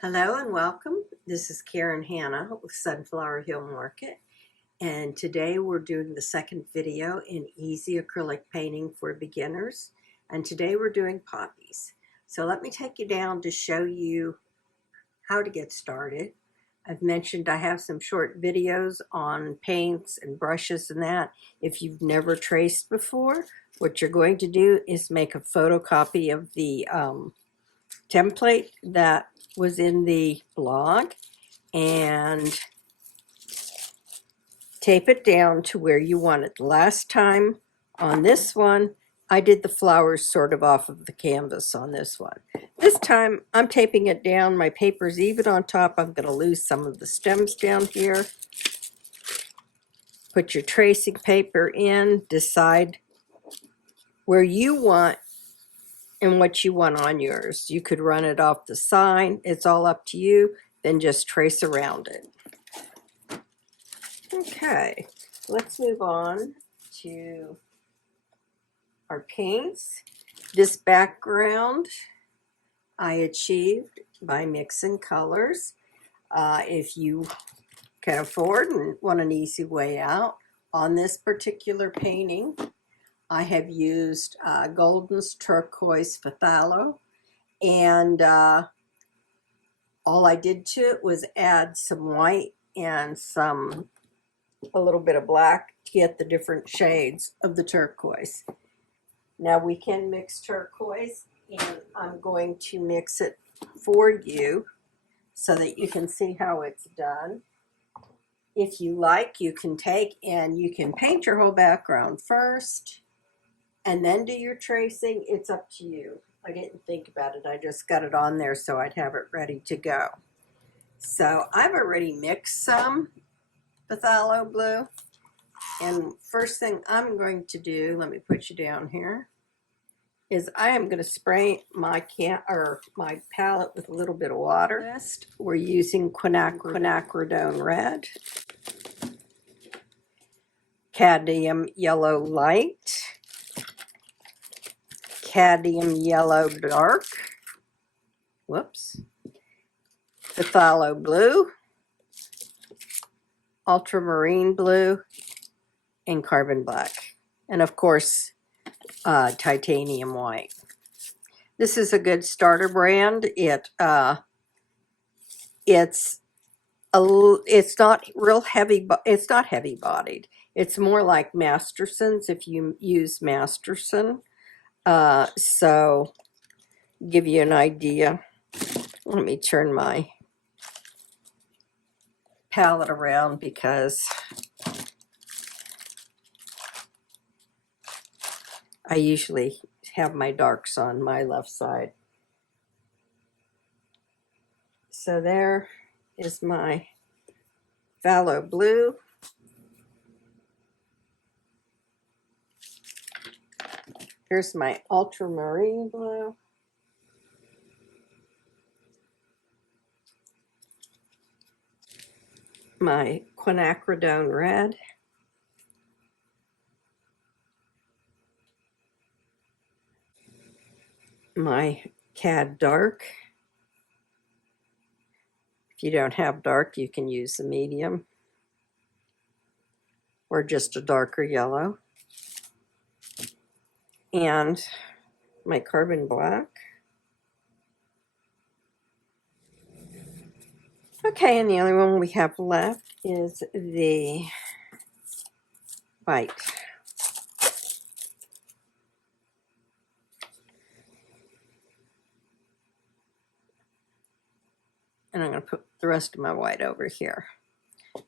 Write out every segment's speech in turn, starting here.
Hello and welcome. This is Karen Hanna with Sunflower Hill Market, and today we're doing the second video in easy acrylic painting for beginners, and today we're doing poppies. So let me take you down to show you how to get started. I've mentioned I have some short videos on paints and brushes and that. If you've never traced before, what you're going to do is make a photocopy of the template that was in the blog and tape it down to where you want it. Last time on this one, I did the flowers sort of off of the canvas on this one. This time I'm taping it down. My paper's even on top. I'm going to lose some of the stems down here. Put your tracing paper in, decide where you want and what you want on yours. You could run it off the sign. It's all up to you. Then just trace around it. Okay, let's move on to our paints. This background I achieved by mixing colors. If you can afford and want an easy way out, on this particular painting, I have used Golden's Turquoise Phthalo, and all I did to it was add some white and a little bit of black to get the different shades of the turquoise. Now we can mix turquoise, and I'm going to mix it for you so that you can see how it's done. If you like, you can take and you can paint your whole background first and then do your tracing. It's up to you. I didn't think about it. I just got it on there so I'd have it ready to go. So I've already mixed some phthalo blue. And first thing I'm going to do, let me put you down here, is I am going to spray my palette with a little bit of water. Next, we're using quinacridone red, cadmium yellow light, cadmium yellow dark, phthalo blue, ultramarine blue, and carbon black. And of course, titanium white. This is a good starter brand. It's not real heavy, but it's not heavy bodied. It's more like Masterson's if you use Masterson. So give you an idea. Let me turn my palette around because I usually have my darks on my left side. So there is my phthalo blue. Here's my ultramarine blue. My quinacridone red. My cad dark. If you don't have dark, you can use the medium or just a darker yellow. And my carbon black. Okay, and the only one we have left is the white. And I'm going to put the rest of my white over here.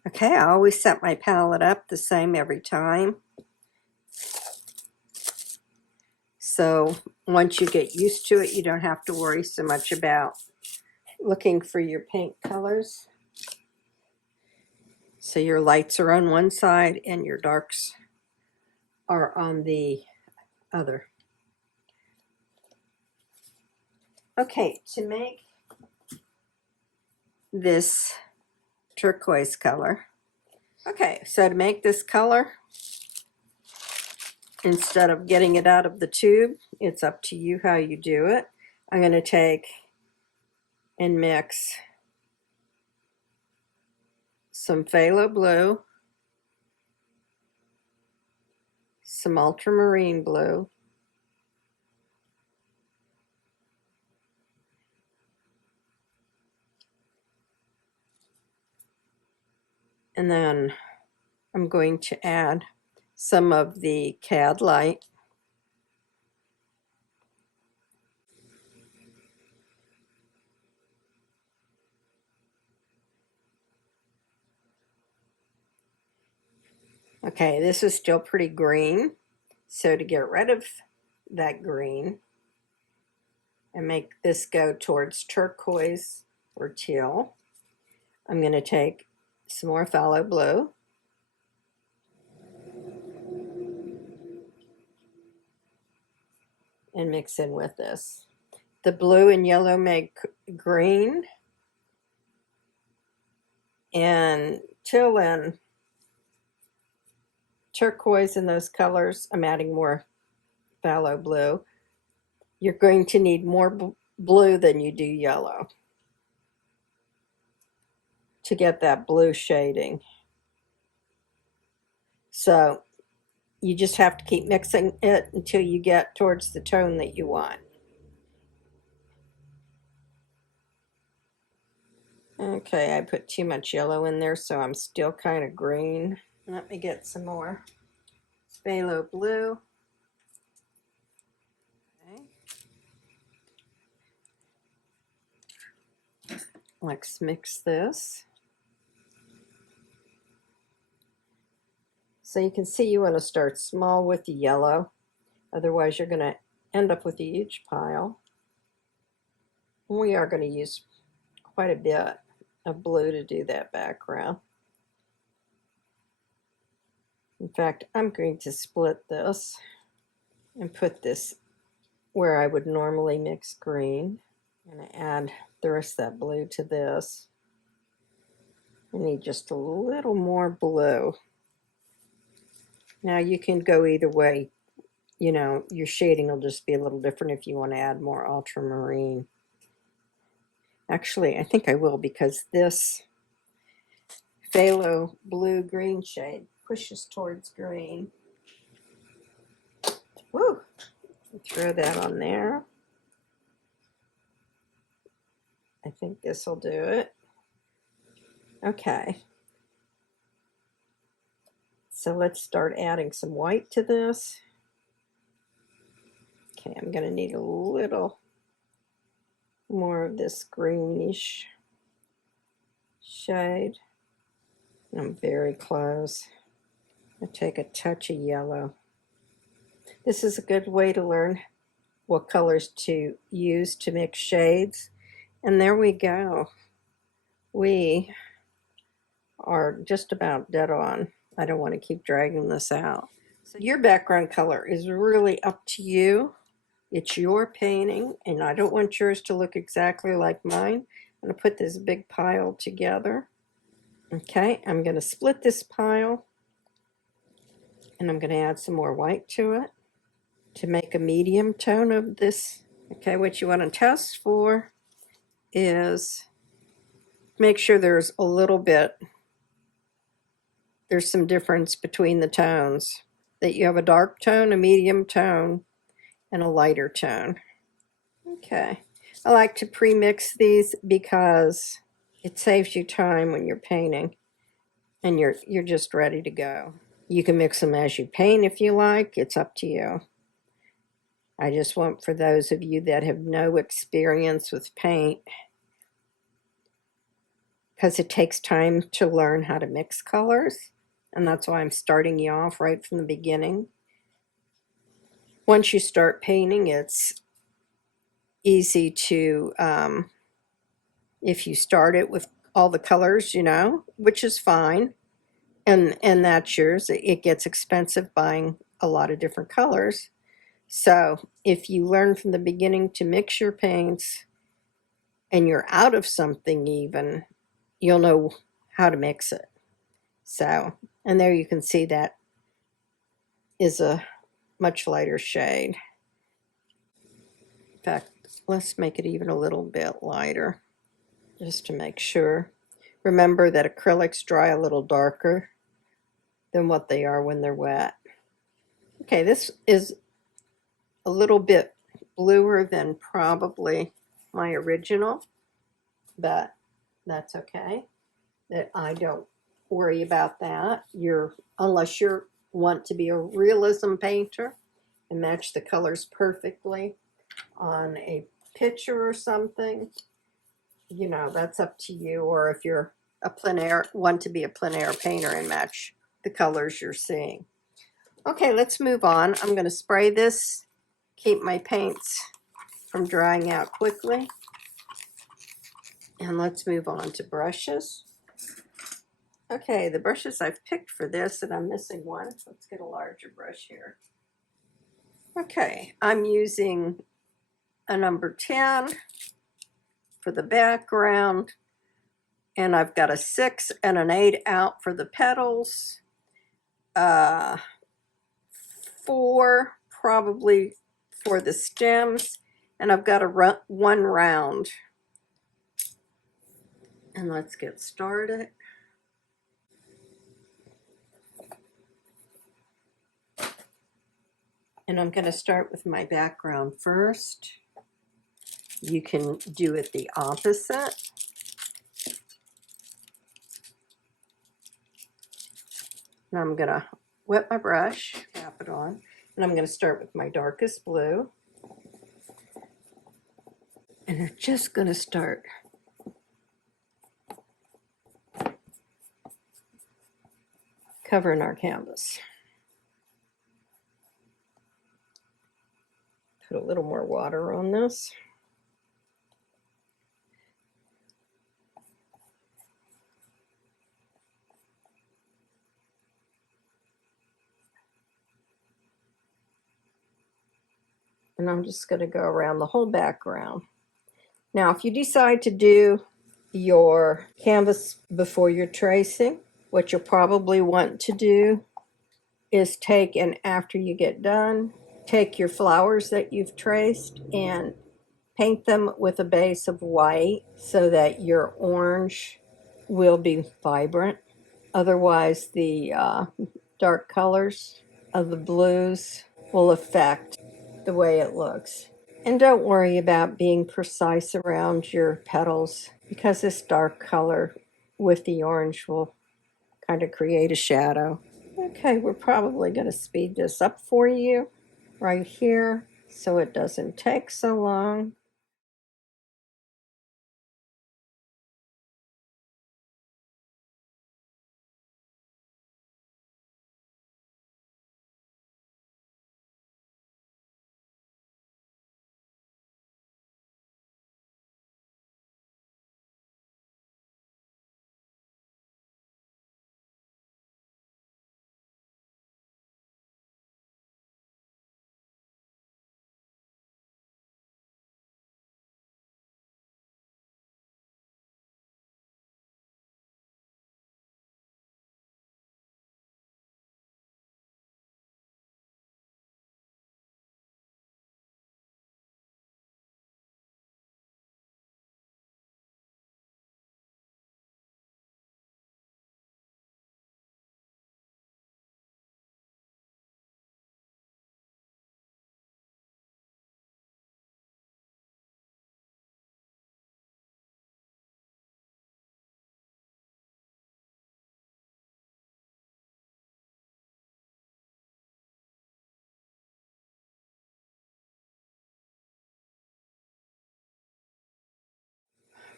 Okay, I always set my palette up the same every time. So once you get used to it, you don't have to worry so much about looking for your paint colors. So your lights are on one side and your darks are on the other. Okay, to make this turquoise color. Okay, so to make this color, instead of getting it out of the tube, it's up to you how you do it. I'm going to take and mix some phthalo blue, some ultramarine blue, and then I'm going to add some of the cad light. Okay, this is still pretty green, so to get rid of that green and make this go towards turquoise or teal, I'm going to take some more phthalo blue, and mix in with this. The blue and yellow make green, and teal and turquoise and those colors, I'm adding more phthalo blue. You're going to need more blue than you do yellow to get that blue shading. So you just have to keep mixing it until you get towards the tone that you want. Okay, I put too much yellow in there, so I'm still kind of green. Let me get some more phthalo blue. Okay. Let's mix this. So you can see you want to start small with the yellow, otherwise you're going to end up with a huge pile. We are going to use quite a bit of blue to do that background. In fact, I'm going to split this and put this where I would normally mix green. I'm going to add the rest of that blue to this. I need just a little more blue. Now you can go either way. You know, your shading will just be a little different if you want to add more ultramarine. Actually, I think I will, because this phthalo blue green shade pushes towards green. Woo! Throw that on there. I think this will do it. Okay. So let's start adding some white to this. Okay, I'm going to need a little more of this greenish shade. I'm very close. I'll take a touch of yellow. This is a good way to learn what colors to use to mix shades. And there we go. We are just about dead on. I don't want to keep dragging this out. So your background color is really up to you. It's your painting, and I don't want yours to look exactly like mine. I'm going to put this big pile together. Okay, I'm going to split this pile, and I'm going to add some more white to it to make a medium tone of this. Okay, what you want to test for is make sure there's a little bit, there's some difference between the tones, that you have a dark tone, a medium tone, and a lighter tone. Okay, I like to pre-mix these because it saves you time when you're painting and you're just ready to go. You can mix them as you paint if you like. It's up to you. I just want, for those of you that have no experience with paint, because it takes time to learn how to mix colors, and that's why I'm starting you off right from the beginning. Once you start painting, it's easy to, if you start it with all the colors, you know, which is fine, and that's yours. It gets expensive buying a lot of different colors. So if you learn from the beginning to mix your paints and you're out of something even, you'll know how to mix it. So, and there you can see that is a much lighter shade. In fact, let's make it even a little bit lighter. just to make sure. Remember that acrylics dry a little darker than what they are when they're wet. Okay, this is a little bit bluer than probably my original, but that's okay. That I don't worry about that. Unless you want to be a realism painter and match the colors perfectly on a picture or something, you know, that's up to you. Or if you're want to be a plein air painter and match the colors you're seeing. Okay, let's move on. I'm going to spray this, keep my paints from drying out quickly. And let's move on to brushes. Okay, the brushes I've picked for this, and I'm missing one. Let's get a larger brush here. Okay, I'm using a number 10 for the background, and I've got a 6 and an 8 out for the petals. 4 probably for the stems, and I've got a 1 round. And let's get started. And I'm going to start with my background first. You can do it the opposite. And I'm going to wet my brush, tap it on, and I'm going to start with my darkest blue. And we're just going to start covering our canvas. Put a little more water on this. And I'm just going to go around the whole background. Now, if you decide to do your canvas before you're tracing, what you'll probably want to do is take, and after you get done, take your flowers that you've traced and paint them with a base of white so that your orange will be vibrant. Otherwise, the dark colors of the blues will affect the way it looks. And don't worry about being precise around your petals, because this dark color with the orange will kind of create a shadow. Okay, we're probably going to speed this up for you right here so it doesn't take so long.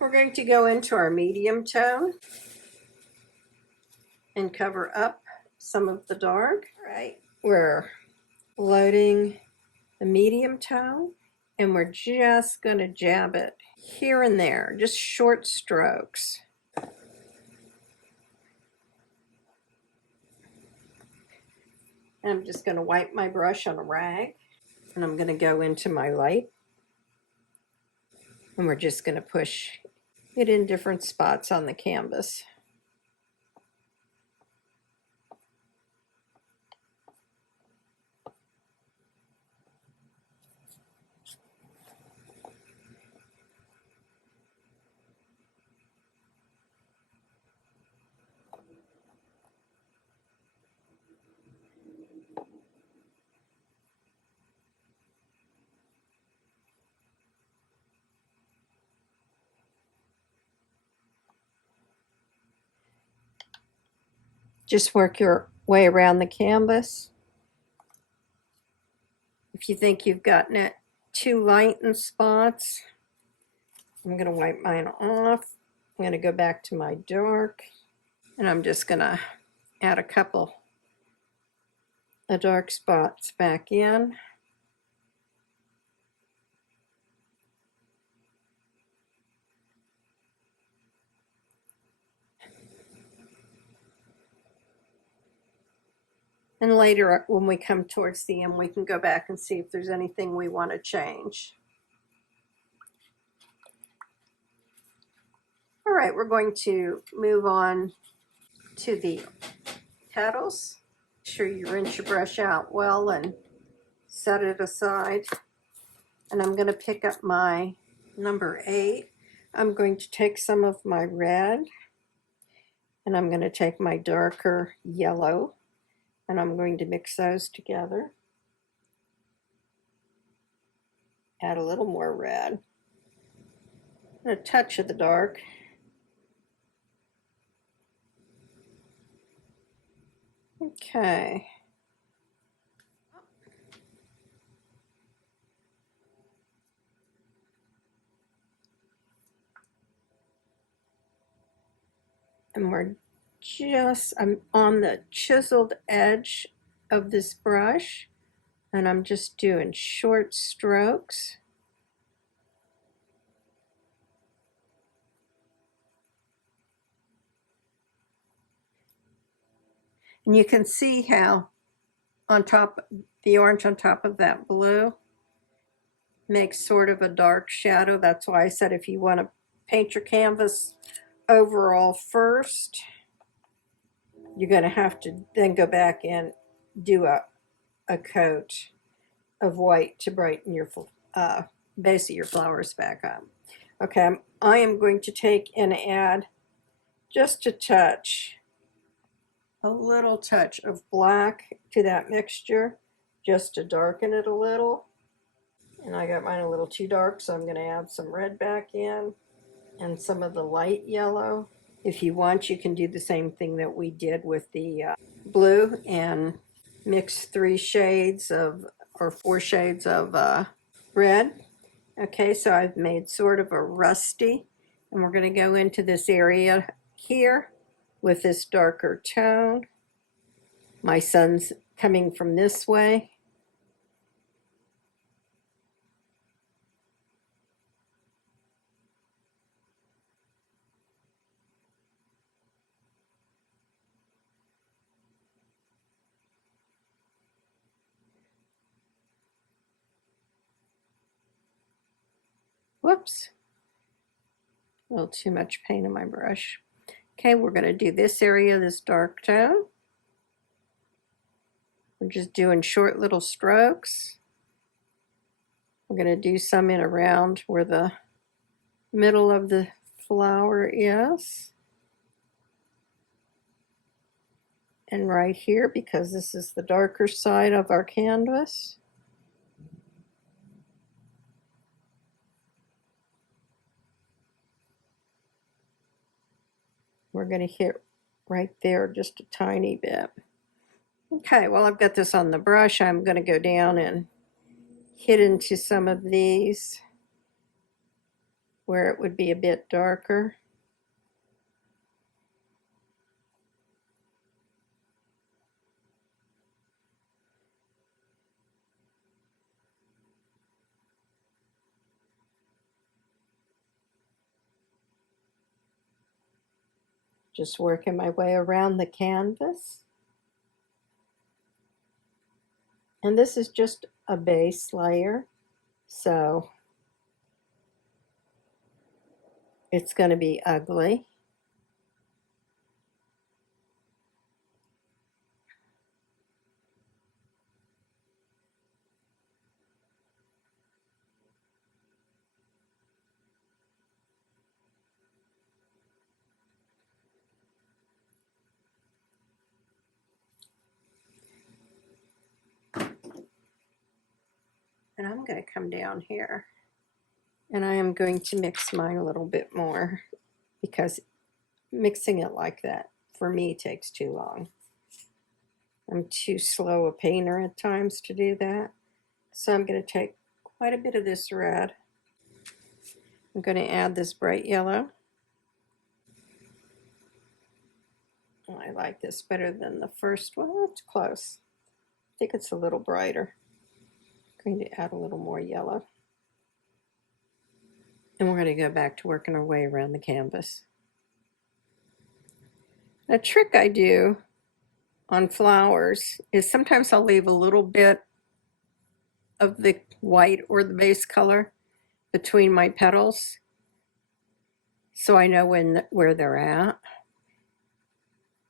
We're going to go into our medium tone and cover up some of the dark. All right, we're loading the medium tone, and we're just going to jab it here and there, just short strokes. And I'm just going to wipe my brush on a rag, and I'm going to go into my light, and we're just going to push it in different spots on the canvas. Just work your way around the canvas. If you think you've gotten it too light in spots, I'm going to wipe mine off. I'm going to go back to my dark, and I'm just going to add a couple of dark spots back in. And later, when we come towards the end, we can go back and see if there's anything we want to change. All right, we're going to move on to the petals. Make sure you rinse your brush out well and set it aside. And I'm going to pick up my number 8. I'm going to take some of my red, and I'm going to take my darker yellow, and I'm going to mix those together. Add a little more red, and a touch of the dark. Okay. And I'm on the chiseled edge of this brush, and I'm just doing short strokes. And you can see how on top, the orange on top of that blue makes sort of a dark shadow. That's why I said if you want to paint your canvas overall first, you're going to have to then go back and do a coat of white to brighten your base of your flowers back up. Okay, I am going to take and add just a little touch of black to that mixture, just to darken it a little. And I got mine a little too dark, so I'm going to add some red back in and some of the light yellow. If you want, you can do the same thing that we did with the blue and mix 3 shades of, or 4 shades of red. Okay, so I've made sort of a rusty, and we're going to go into this area here with this darker tone. My sun's coming from this way. Whoops, a little too much paint on my brush. Okay, we're going to do this area, this dark tone. We're just doing short little strokes. We're going to do some in around where the middle of the flower is. And right here, because this is the darker side of our canvas. We're going to hit right there just a tiny bit. Okay, well, I've got this on the brush. I'm going to go down and hit into some of these where it would be a bit darker. Just working my way around the canvas. And this is just a base layer, so it's going to be ugly. And I'm going to come down here, and I am going to mix mine a little bit more, because mixing it like that for me takes too long. I'm too slow a painter at times to do that. So I'm going to take quite a bit of this red. I'm going to add this bright yellow. Oh, I like this better than the first one. Oh, it's close. I think it's a little brighter. I'm going to add a little more yellow. And we're going to go back to working our way around the canvas. A trick I do on flowers is sometimes I'll leave a little bit of the white or the base color between my petals so I know where they're at.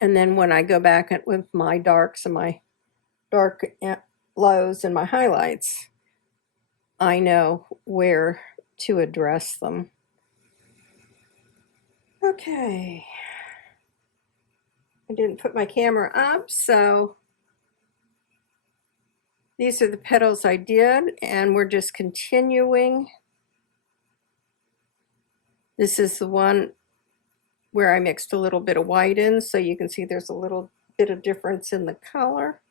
And then when I go back with my darks and my dark lows and my highlights, I know where to address them. Okay. I didn't put my camera up, so these are the petals I did, and we're just continuing. This is the one where I mixed a little bit of white in, so you can see there's a little bit of difference in the color.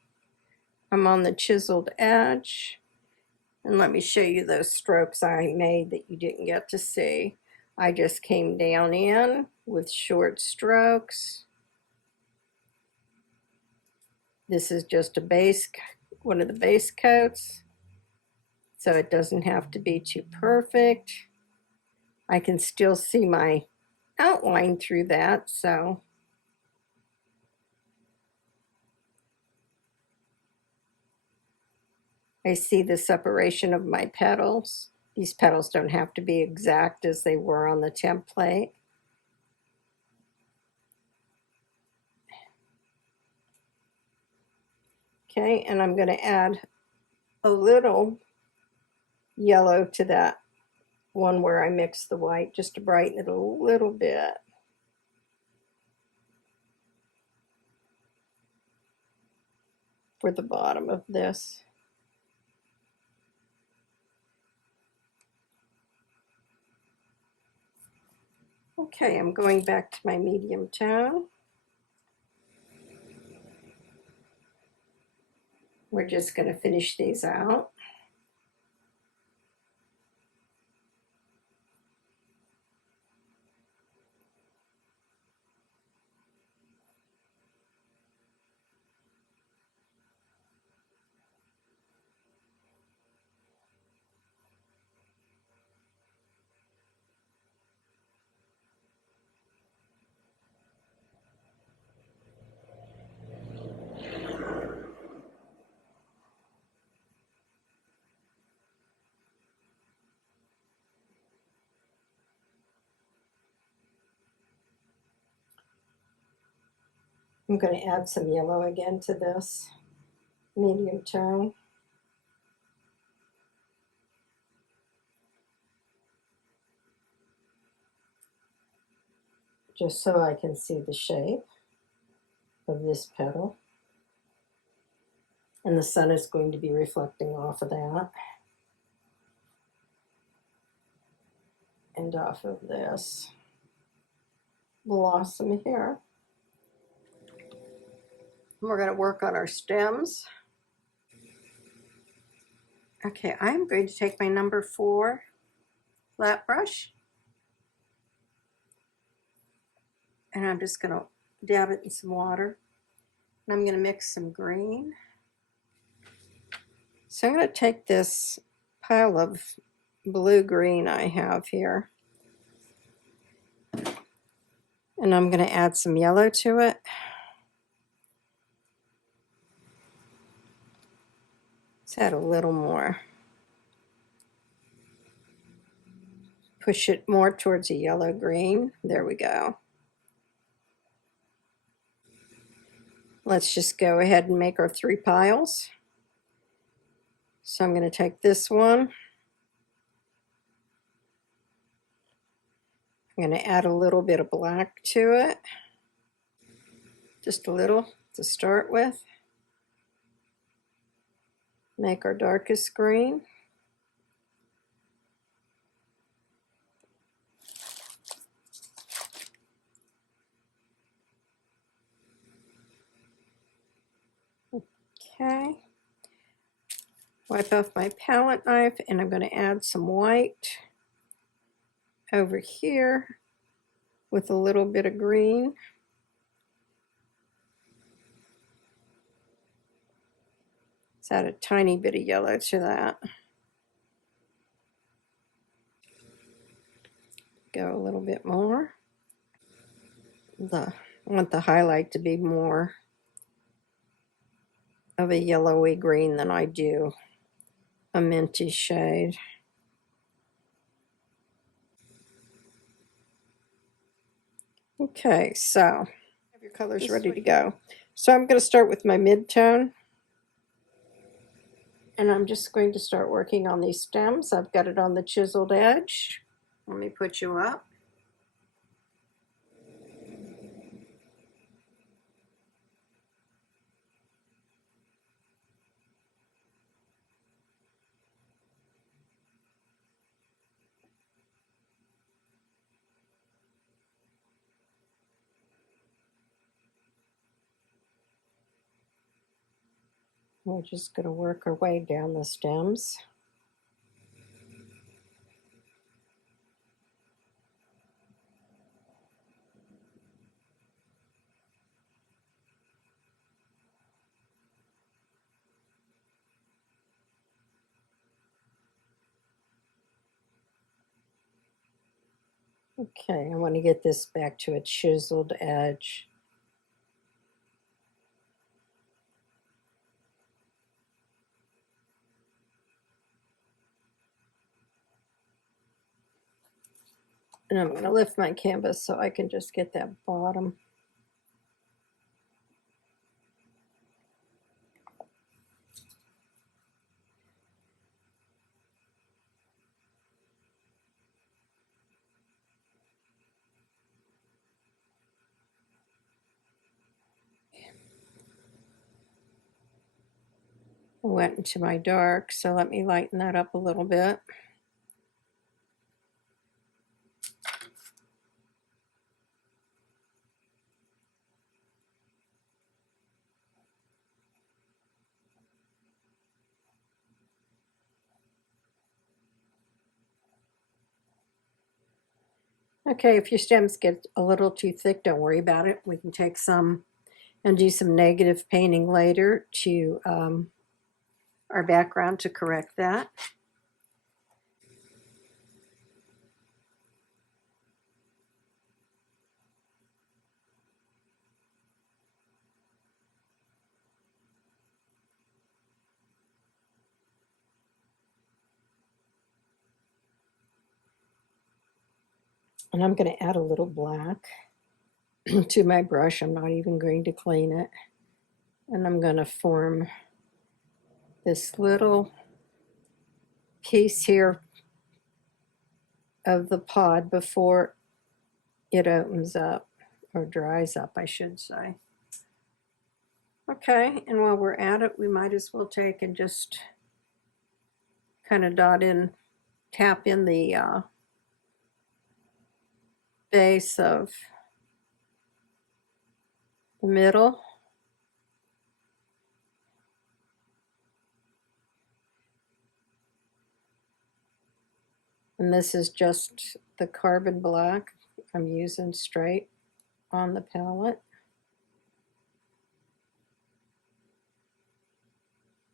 I'm on the chiseled edge. And let me show you those strokes I made that you didn't get to see. I just came down in with short strokes. This is just a base, one of the base coats, so it doesn't have to be too perfect. I can still see my outline through that, so I see the separation of my petals. These petals don't have to be exact as they were on the template. Okay, and I'm going to add a little yellow to that one where I mixed the white just to brighten it a little bit. For the bottom of this. Okay, I'm going back to my medium tone. We're just going to finish these out. I'm going to add some yellow again to this medium tone. Just so I can see the shape of this petal. And the sun is going to be reflecting off of that. And off of this blossom here. We're going to work on our stems. Okay, I'm going to take my number 4 flat brush, and I'm just going to dab it in some water, and I'm going to mix some green. So I'm going to take this pile of blue-green I have here, and I'm going to add some yellow to it. Let's add a little more. Push it more towards a yellow-green. There we go. Let's just go ahead and make our 3 piles. So I'm going to take this one. I'm going to add a little bit of black to it. Just a little to start with. Make our darkest green. Okay. Wipe off my palette knife, and I'm going to add some white over here with a little bit of green. Let's add a tiny bit of yellow to that. Go a little bit more. I want the highlight to be more of a yellowy green than I do a minty shade. Okay, so have your colors ready to go. So I'm going to start with my mid-tone, and I'm just going to start working on these stems. I've got it on the chiseled edge. Let me put you up. We're just going to work our way down the stems. Okay, I want to get this back to a chiseled edge. And I'm going to lift my canvas so I can just get that bottom. I went into my dark, so let me lighten that up a little bit. Okay, if your stems get a little too thick, don't worry about it. We can take some and do some negative painting later to our background to correct that. And I'm going to add a little black to my brush. I'm not even going to clean it. And I'm going to form this little piece here of the pod before it opens up, or dries up, I should say. Okay, and while we're at it, we might as well take and just kind of tap in the base of the middle. And this is just the carbon black I'm using straight on the palette.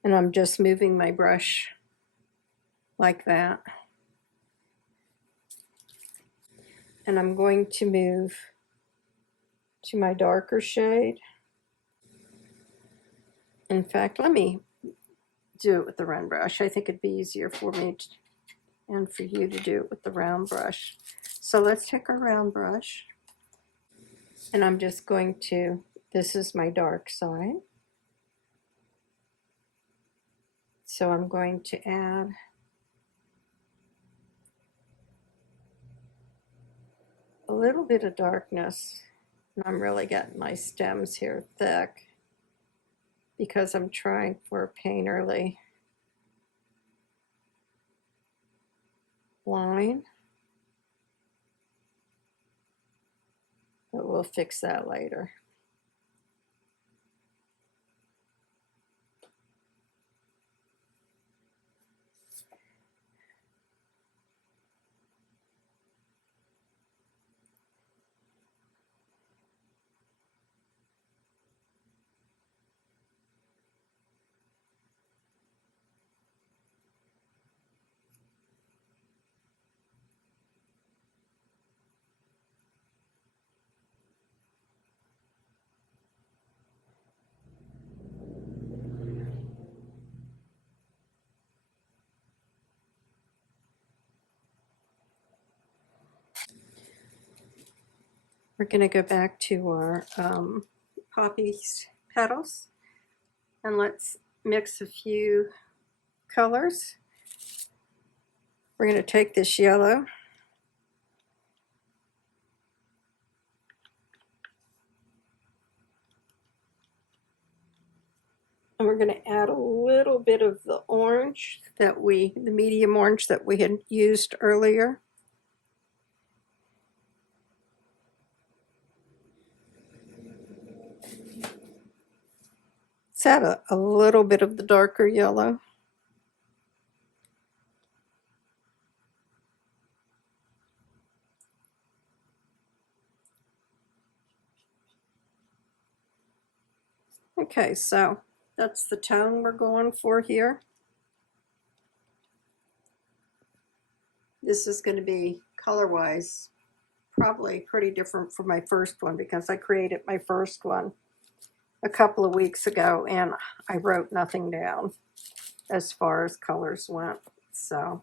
And I'm just moving my brush like that. And I'm going to move to my darker shade. In fact, let me do it with the round brush. I think it'd be easier for me and for you to do it with the round brush. So let's take our round brush, and I'm just going to, this is my dark side. So I'm going to add a little bit of darkness. And I'm really getting my stems here thick because I'm trying for a painterly line. But we'll fix that later. We're going to go back to our Poppies petals, and let's mix a few colors. We're going to take this yellow, and we're going to add a little bit of the orange the medium orange that we had used earlier. Let's add a little bit of the darker yellow. Okay, so that's the tone we're going for here. This is going to be color-wise probably pretty different from my first one because I created my first one a couple of weeks ago and I wrote nothing down as far as colors went. So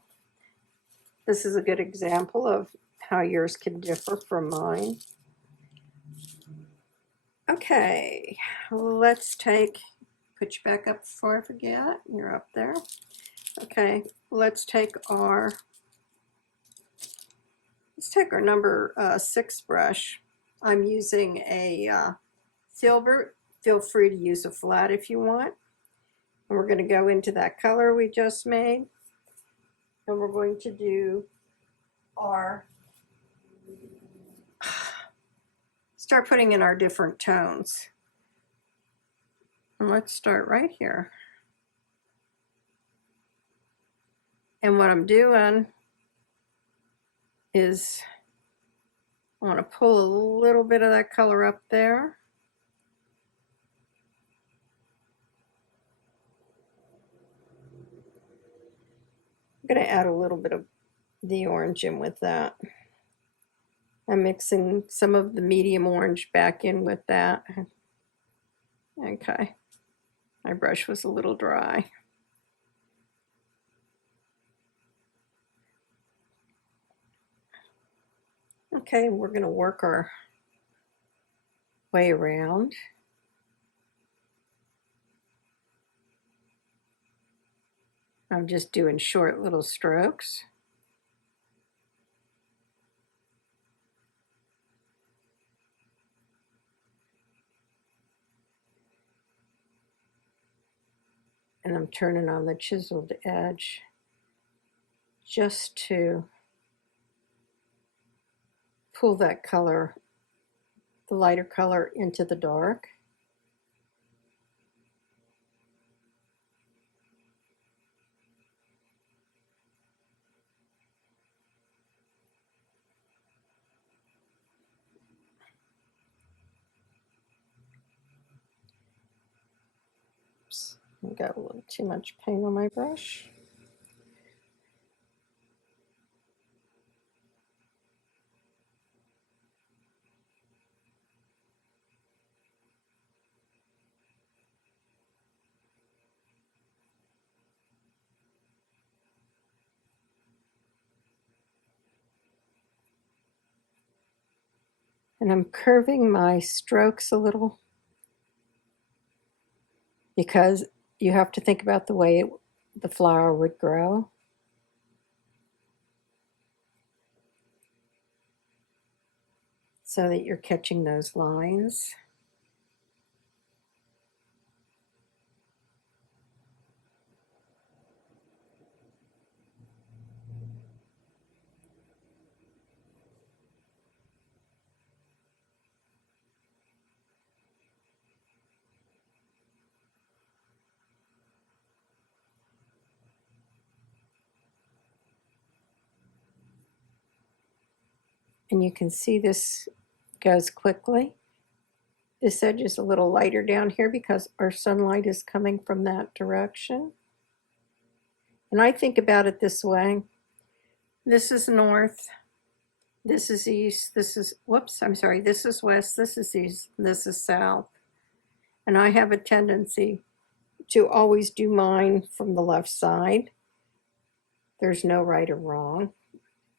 this is a good example of how yours can differ from mine. Okay, let's put you back up before I forget. You're up there. Okay, let's take our number 6 brush. I'm using a silver. Feel free to use a flat if you want. And we're going to go into that color we just made. And we're going to do start putting in our different tones. And let's start right here. And what I'm doing is I want to pull a little bit of that color up there. I'm going to add a little bit of the orange in with that. I'm mixing some of the medium orange back in with that. Okay, my brush was a little dry. Okay, we're going to work our way around. I'm just doing short little strokes. And I'm turning on the chiseled edge just to pull that color, the lighter color, into the dark. Oops, I got a little too much paint on my brush. And I'm curving my strokes a little because you have to think about the way the flower would grow. So that you're catching those lines. And you can see this goes quickly. This edge is a little lighter down here because our sunlight is coming from that direction. And I think about it this way. This is north, this is east, this is, whoops, I'm sorry, this is west, this is east, this is south. And I have a tendency to always do mine from the left side. There's no right or wrong.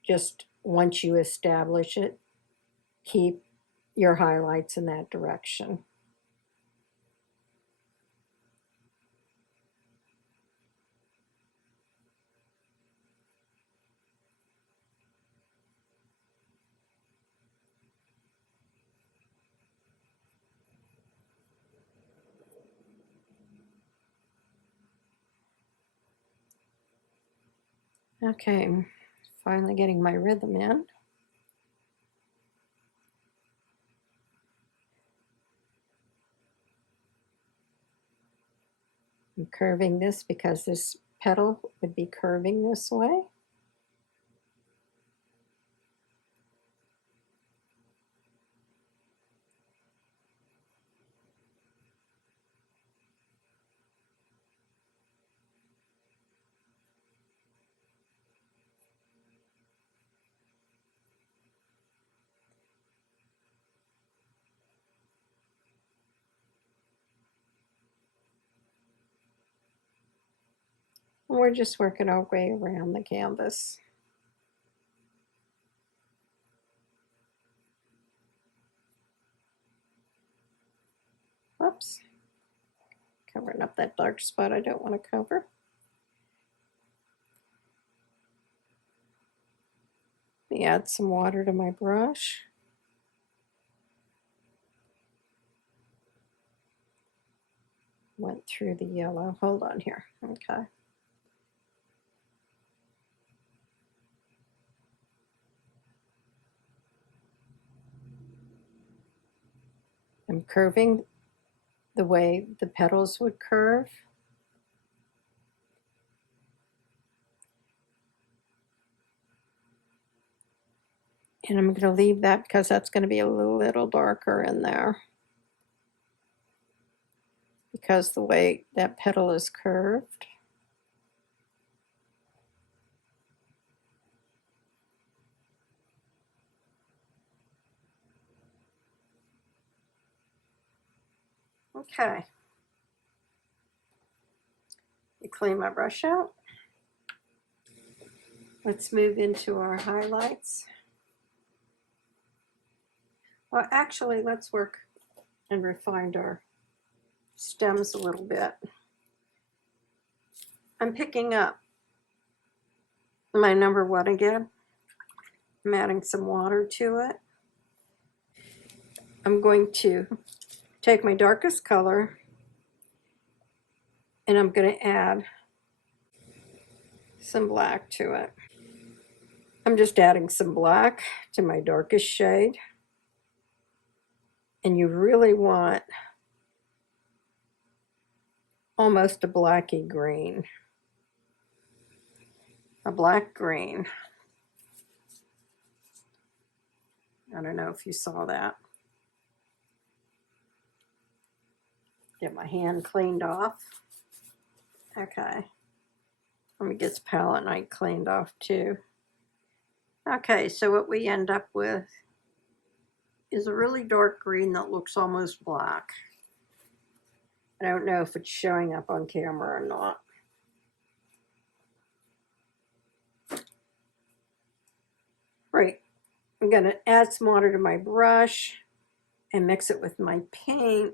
Just once you establish it, keep your highlights in that direction. Okay, finally getting my rhythm in. I'm curving this because this petal would be curving this way. And we're just working our way around the canvas. Oops, covering up that dark spot I don't want to cover. Let me add some water to my brush. Went through the yellow. Hold on here. Okay. I'm curving the way the petals would curve. And I'm going to leave that because that's going to be a little darker in there. Because the way that petal is curved. Okay. You clean my brush out. Let's move into our highlights. Well, actually, let's work and refine our stems a little bit. I'm picking up my number 1 again. I'm adding some water to it. I'm going to take my darkest color and I'm going to add some black to it. I'm just adding some black to my darkest shade. And you really want almost a blacky green. A black green. I don't know if you saw that. Get my hand cleaned off. Okay. Let me get this palette knife cleaned off too. Okay, so what we end up with is a really dark green that looks almost black. I don't know if it's showing up on camera or not. Right, I'm gonna add some water to my brush and mix it with my paint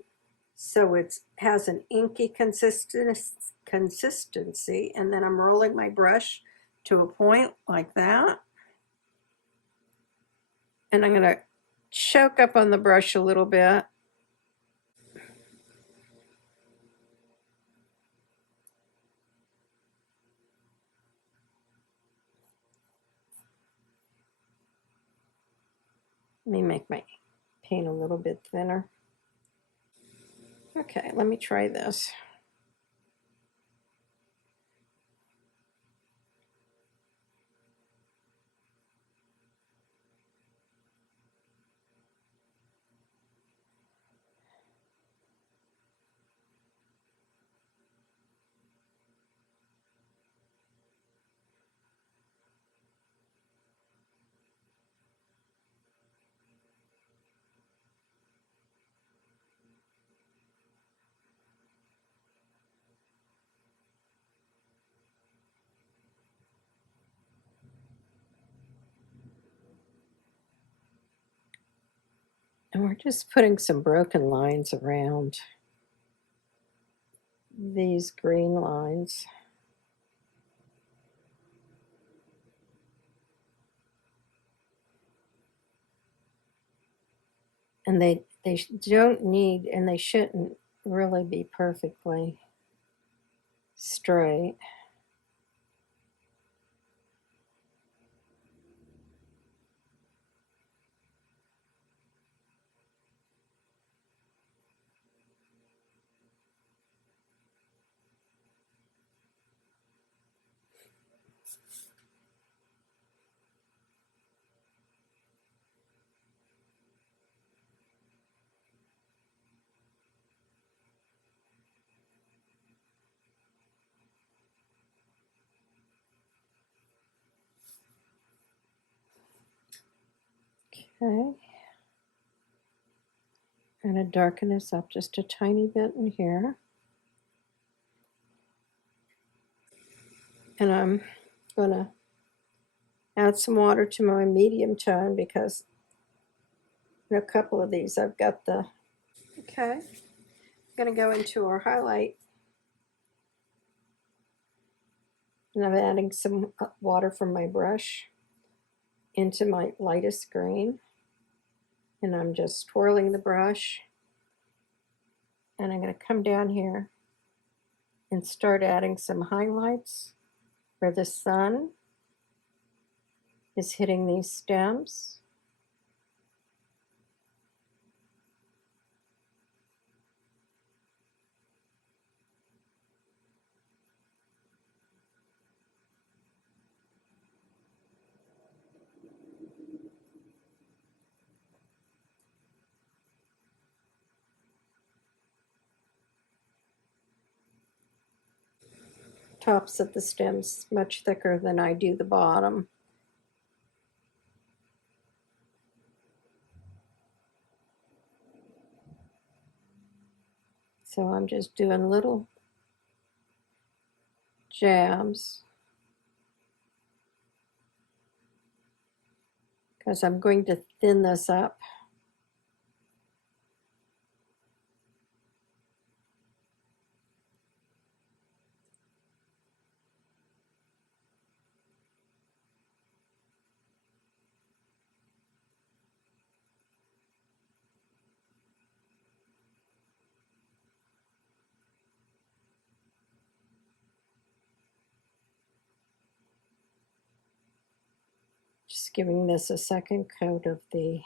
so it has an inky consistency, and then I'm rolling my brush to a point like that. And I'm gonna choke up on the brush a little bit. Let me make my paint a little bit thinner. Okay, let me try this. And we're just putting some broken lines around these green lines. And they don't need, and they shouldn't really be perfectly straight. Okay. I'm going to darken this up just a tiny bit in here. And I'm going to add some water to my medium tone because in a couple of these I've got the, okay. I'm going to go into our highlight. And I'm adding some water from my brush into my lightest green. And I'm just twirling the brush. And I'm going to come down here and start adding some highlights where the sun is hitting these stems. Tops of the stems much thicker than I do the bottom. So I'm just doing little jabs because I'm going to thin this up. Just giving this a second coat of the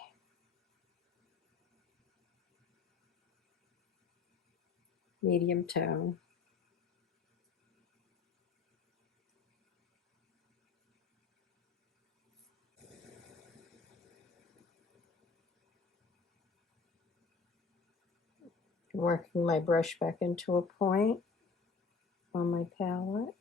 medium tone. Working my brush back into a point on my palette.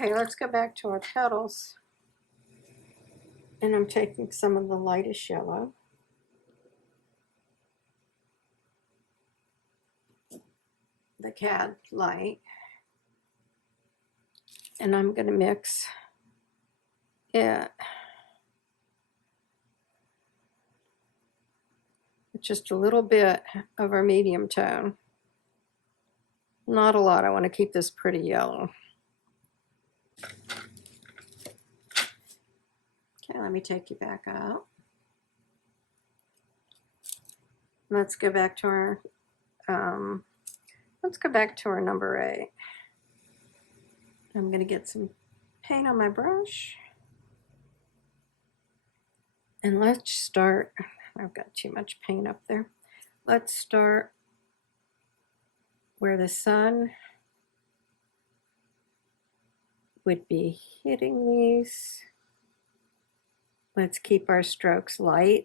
Okay, let's go back to our petals. And I'm taking some of the lightest yellow. The cad light. And I'm going to mix it with just a little bit of our medium tone. Not a lot. I want to keep this pretty yellow. Okay, let me take you back out. Let's go back to our number 8. I'm going to get some paint on my brush. And let's start, I've got too much paint up there. Let's start where the sun would be hitting these. Let's keep our strokes light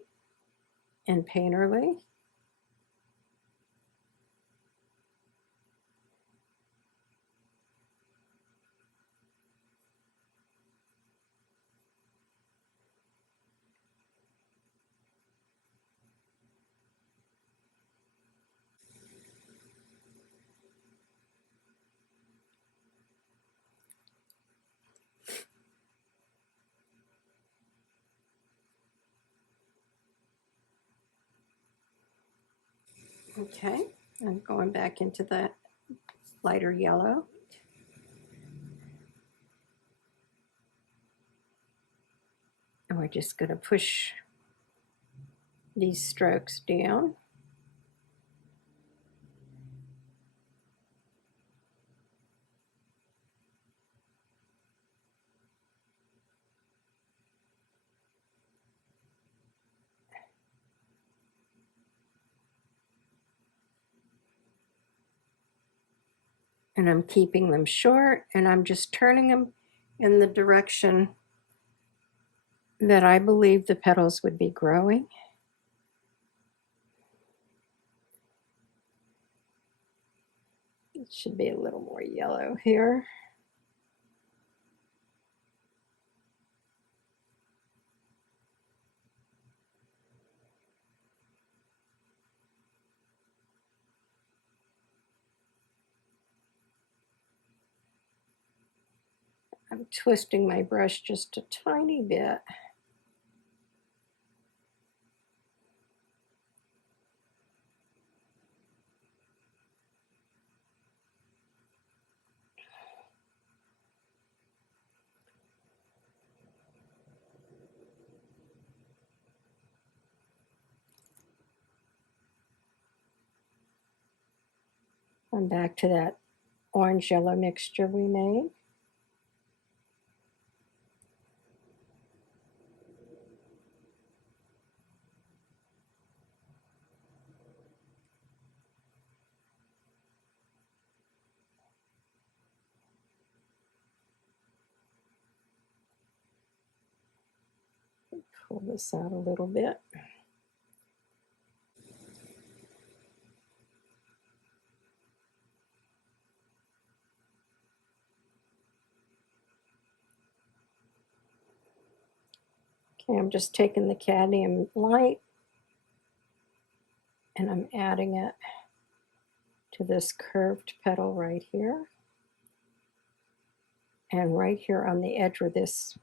and painterly. Okay, I'm going back into the lighter yellow. And we're just going to push these strokes down. And I'm keeping them short, and I'm just turning them in the direction that I believe the petals would be growing. It should be a little more yellow here. I'm twisting my brush just a tiny bit. I'm back to that orange yellow mixture we made. Pull this out a little bit. Okay, I'm just taking the cadmium light and I'm adding it to this curved petal right here. And right here on the edge where this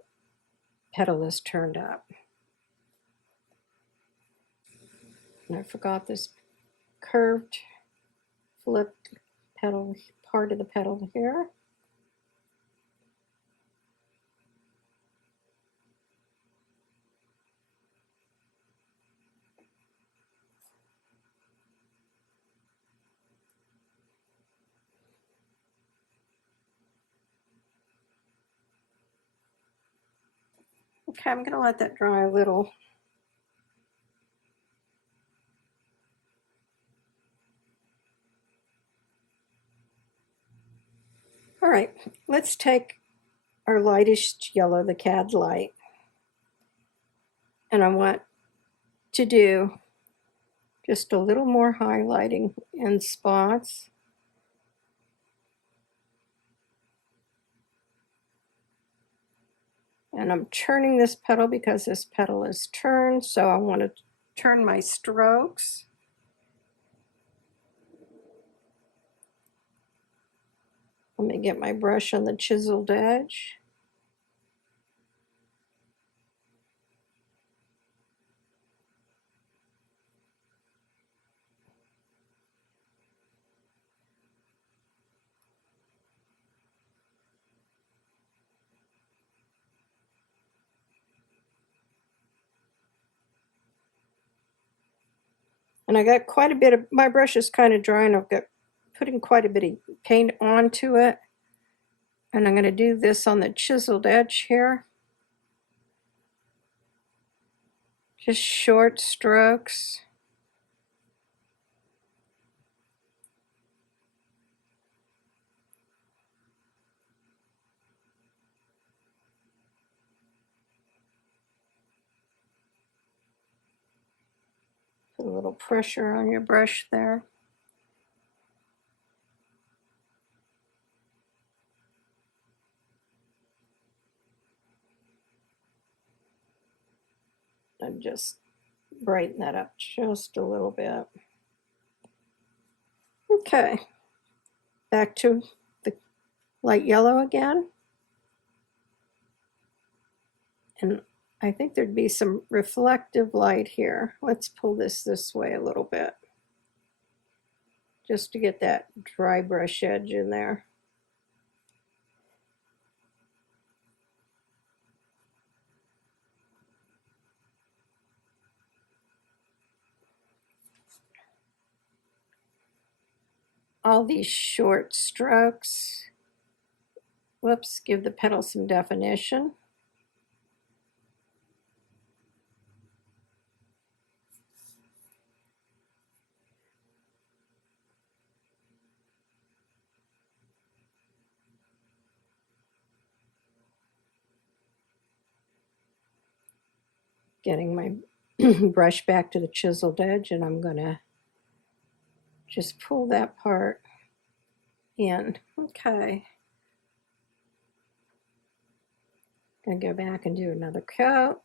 petal is turned up. And I forgot this curved flipped petal, part of the petal here. Okay, I'm going to let that dry a little. All right, let's take our lightest yellow, the cad light, and I want to do just a little more highlighting in spots. And I'm turning this petal because this petal is turned, so I want to turn my strokes. Let me get my brush on the chiseled edge. And I got quite a bit of, my brush is kind of dry and I've got putting quite a bit of paint onto it. And I'm going to do this on the chiseled edge here. Just short strokes. Put a little pressure on your brush there. And just brighten that up just a little bit. Okay, back to the light yellow again. And I think there'd be some reflective light here. Let's pull this way a little bit. just to get that dry brush edge in there. All these short strokes, whoops, give the petal some definition. Getting my brush back to the chiseled edge, and I'm gonna just pull that part in. Okay. Gonna go back and do another coat.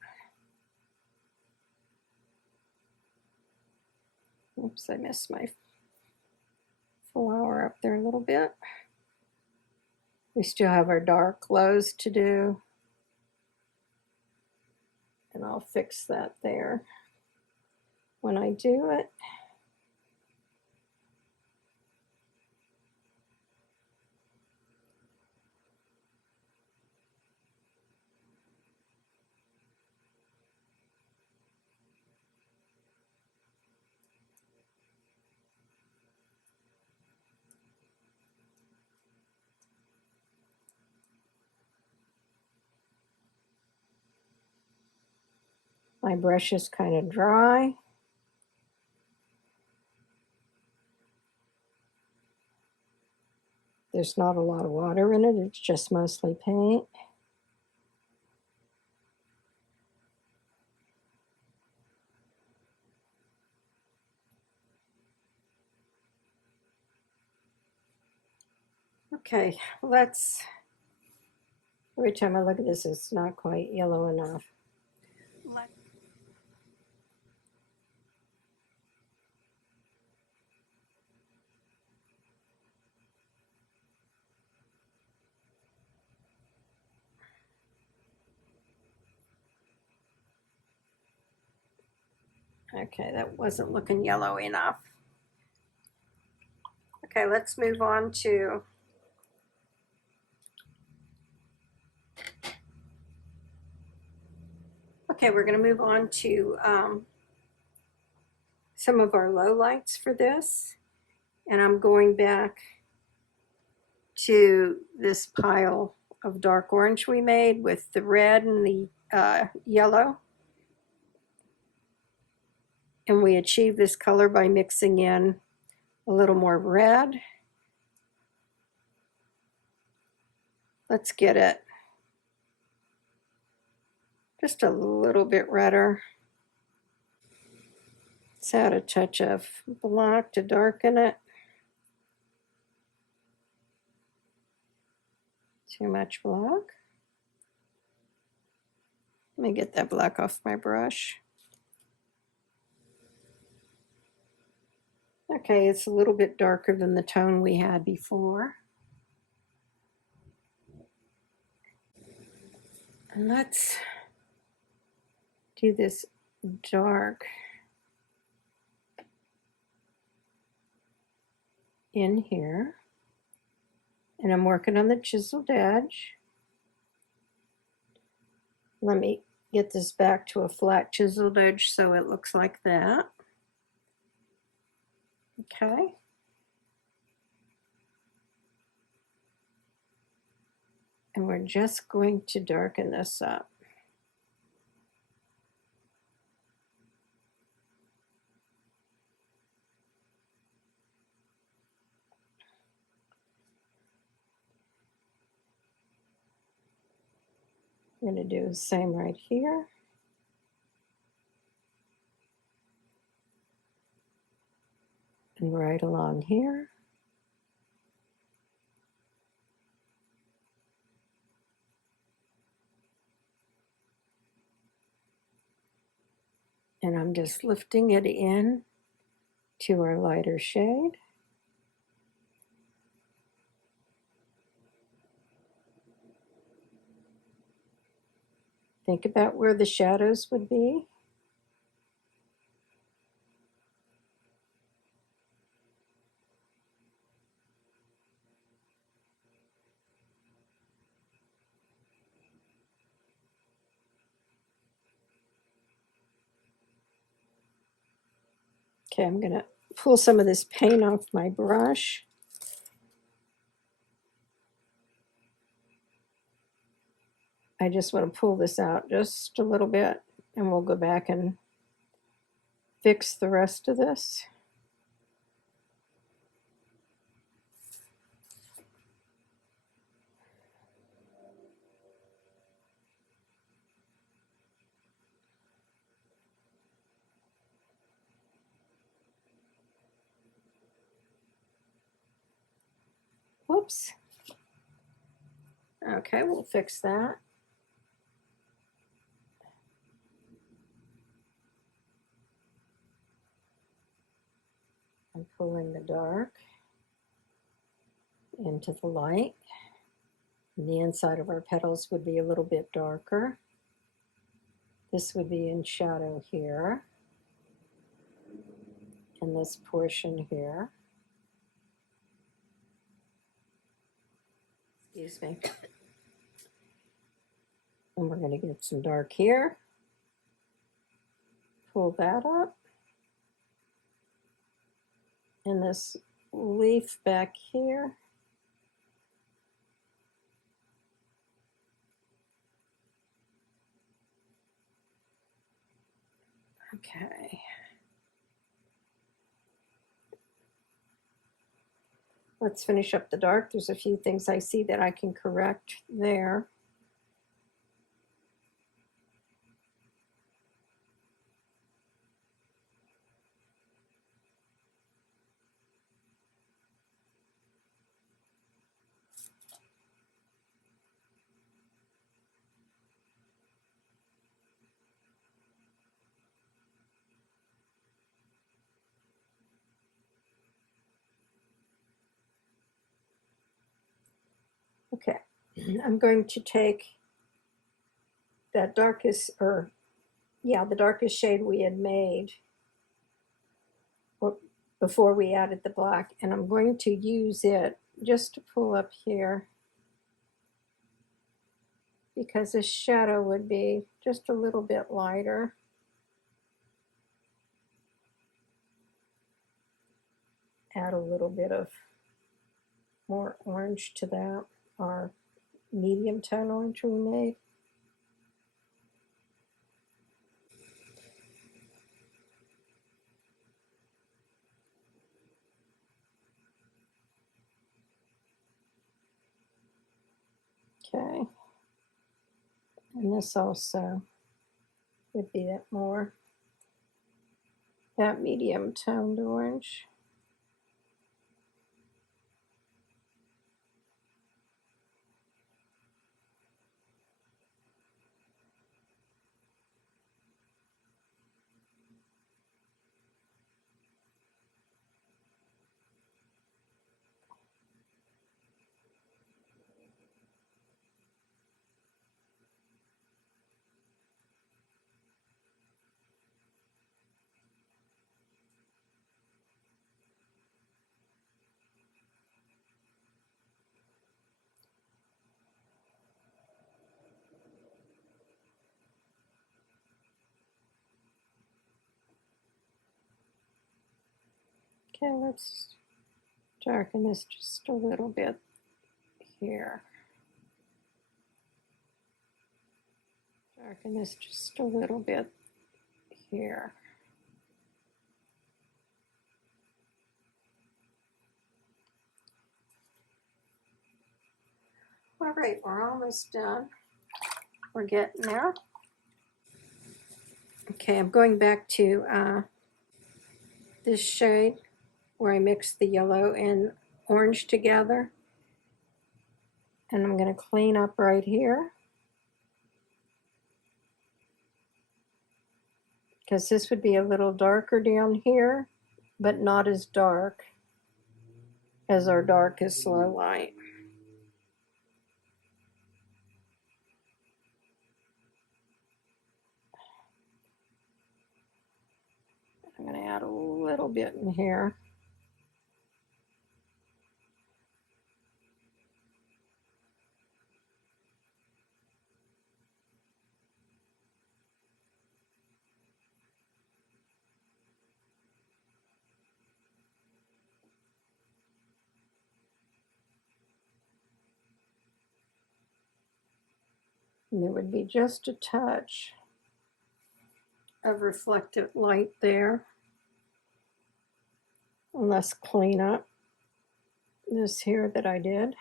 Oops, I missed my flower up there a little bit. We still have our dark lows to do. And I'll fix that there when I do it. My brush is kind of dry. There's not a lot of water in it, it's just mostly paint. Okay, let's, every time I look at this, it's not quite yellow enough. Okay, that wasn't looking yellow enough. Okay, let's move on to we're going to move on to some of our low lights for this. And I'm going back to this pile of dark orange we made with the red and the yellow. And we achieve this color by mixing in a little more red. Let's get it just a little bit redder. Let's add a touch of black to darken it. Too much black. Let me get that black off my brush. Okay, it's a little bit darker than the tone we had before. And let's do this dark in here. And I'm working on the chiseled edge. Let me get this back to a flat chiseled edge so it looks like that. Okay. And we're just going to darken this up. I'm going to do the same right here. And right along here. And I'm just lifting it in to our lighter shade. Think about where the shadows would be. Okay, I'm going to pull some of this paint off my brush. I just want to pull this out just a little bit, and we'll go back and fix the rest of this. Whoops. Okay, we'll fix that. I'm pulling the dark into the light. And the inside of our petals would be a little bit darker. This would be in shadow here. And this portion here. Excuse me. And we're going to get some dark here. Pull that up. And this leaf back here. Okay. Let's finish up the dark. There's a few things I see that I can correct there. Okay, I'm going to take that darkest, the darkest shade we had made before we added the black, and I'm going to use it just to pull up here because the shadow would be just a little bit lighter. Add a little bit of more orange to that, our medium tone orange we made. Okay, and this also would be that medium toned orange. Okay, let's darken this just a little bit here. Darken this just a little bit here. All right, we're almost done. We're getting there. Okay, I'm going back to this shade where I mixed the yellow and orange together. And I'm going to clean up right here, because this would be a little darker down here, but not as dark as our darkest slow light. I'm going to add a little bit in here. And there would be just a touch of reflected light there. And let's clean up this here that I did.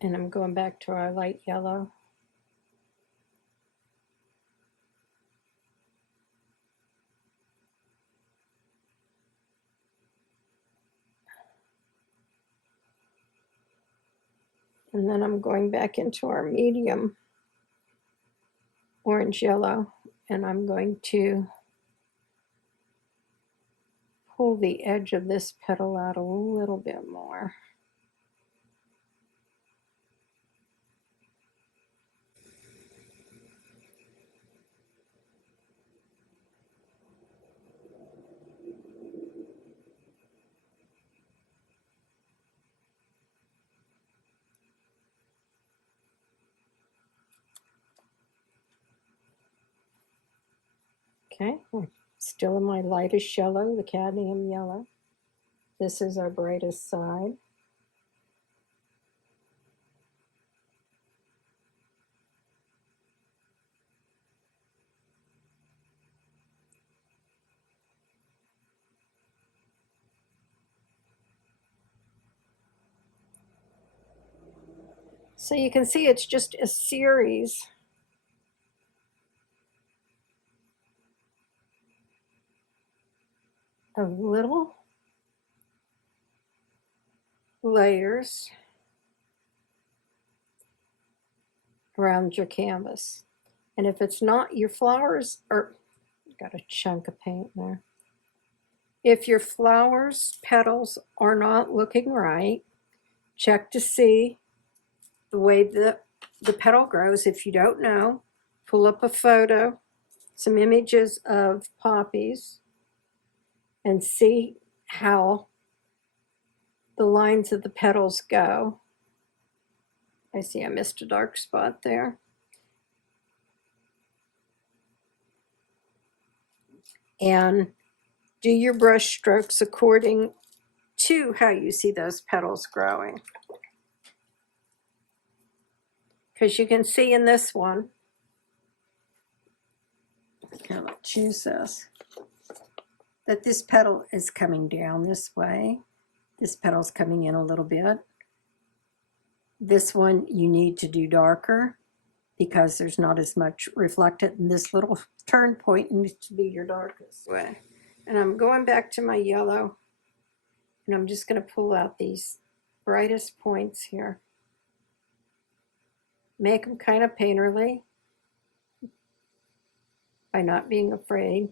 And I'm going back to our light yellow. And then I'm going back into our medium orange yellow, and I'm going to pull the edge of this petal out a little bit more. Okay, I'm still in my lightest yellow, the cadmium yellow. This is our brightest side. So you can see it's just a series of little layers around your canvas. And if it's not, your flowers are, got a chunk of paint there. If your flowers petals are not looking right, check to see the way the petal grows. If you don't know, pull up a photo, some images of poppies, and see how the lines of the petals go. I see I missed a dark spot there. And do your brush strokes according to how you see those petals growing. Because you can see in this one, here, let's choose this, that this petal is coming down this way. This petal's coming in a little bit. This one you need to do darker because there's not as much reflected, and this little turn point needs to be your darkest way. And I'm going back to my yellow, and I'm just going to pull out these brightest points here. Make them kind of painterly by not being afraid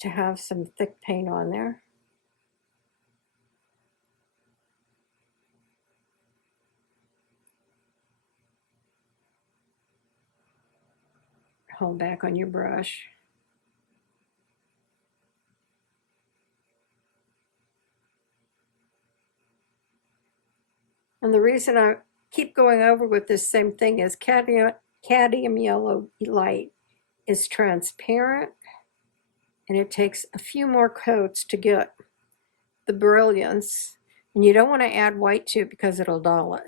to have some thick paint on there. Hold back on your brush. And the reason I keep going over with this same thing is cadmium yellow light is transparent, and it takes a few more coats to get the brilliance. And you don't want to add white to it because it'll dull it.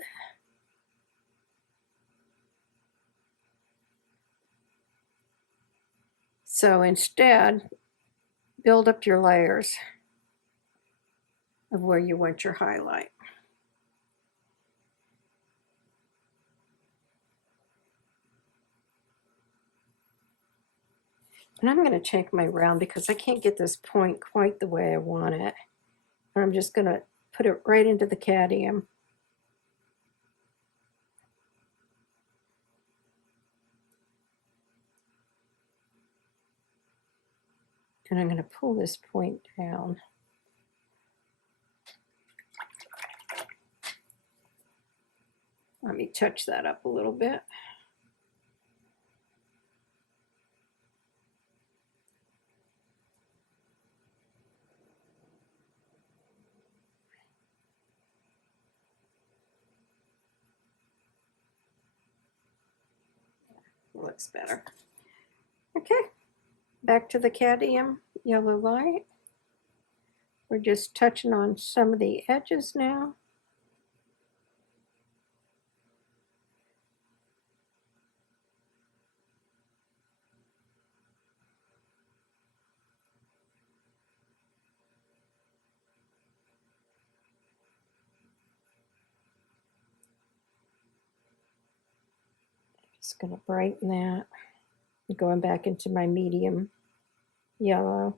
So instead, build up your layers of where you want your highlight. And I'm going to take my round because I can't get this point quite the way I want it. And I'm just going to put it right into the cadmium. And I'm going to pull this point down. Let me touch that up a little bit. Looks better. Okay, back to the cadmium yellow light. We're just touching on some of the edges now. Just going to brighten that. Going back into my medium yellow.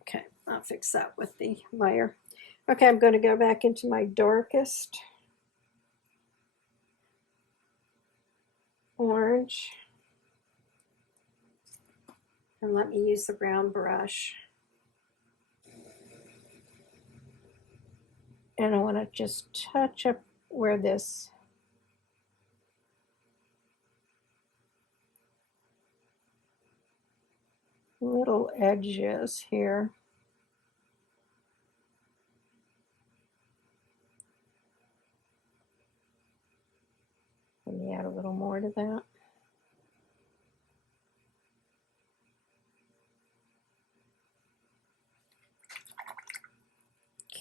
Okay, I'll fix that with the layer. Okay, I'm going to go back into my darkest orange. And let me use the brown brush. And I want to just touch up where this little edge is here. Let me add a little more to that.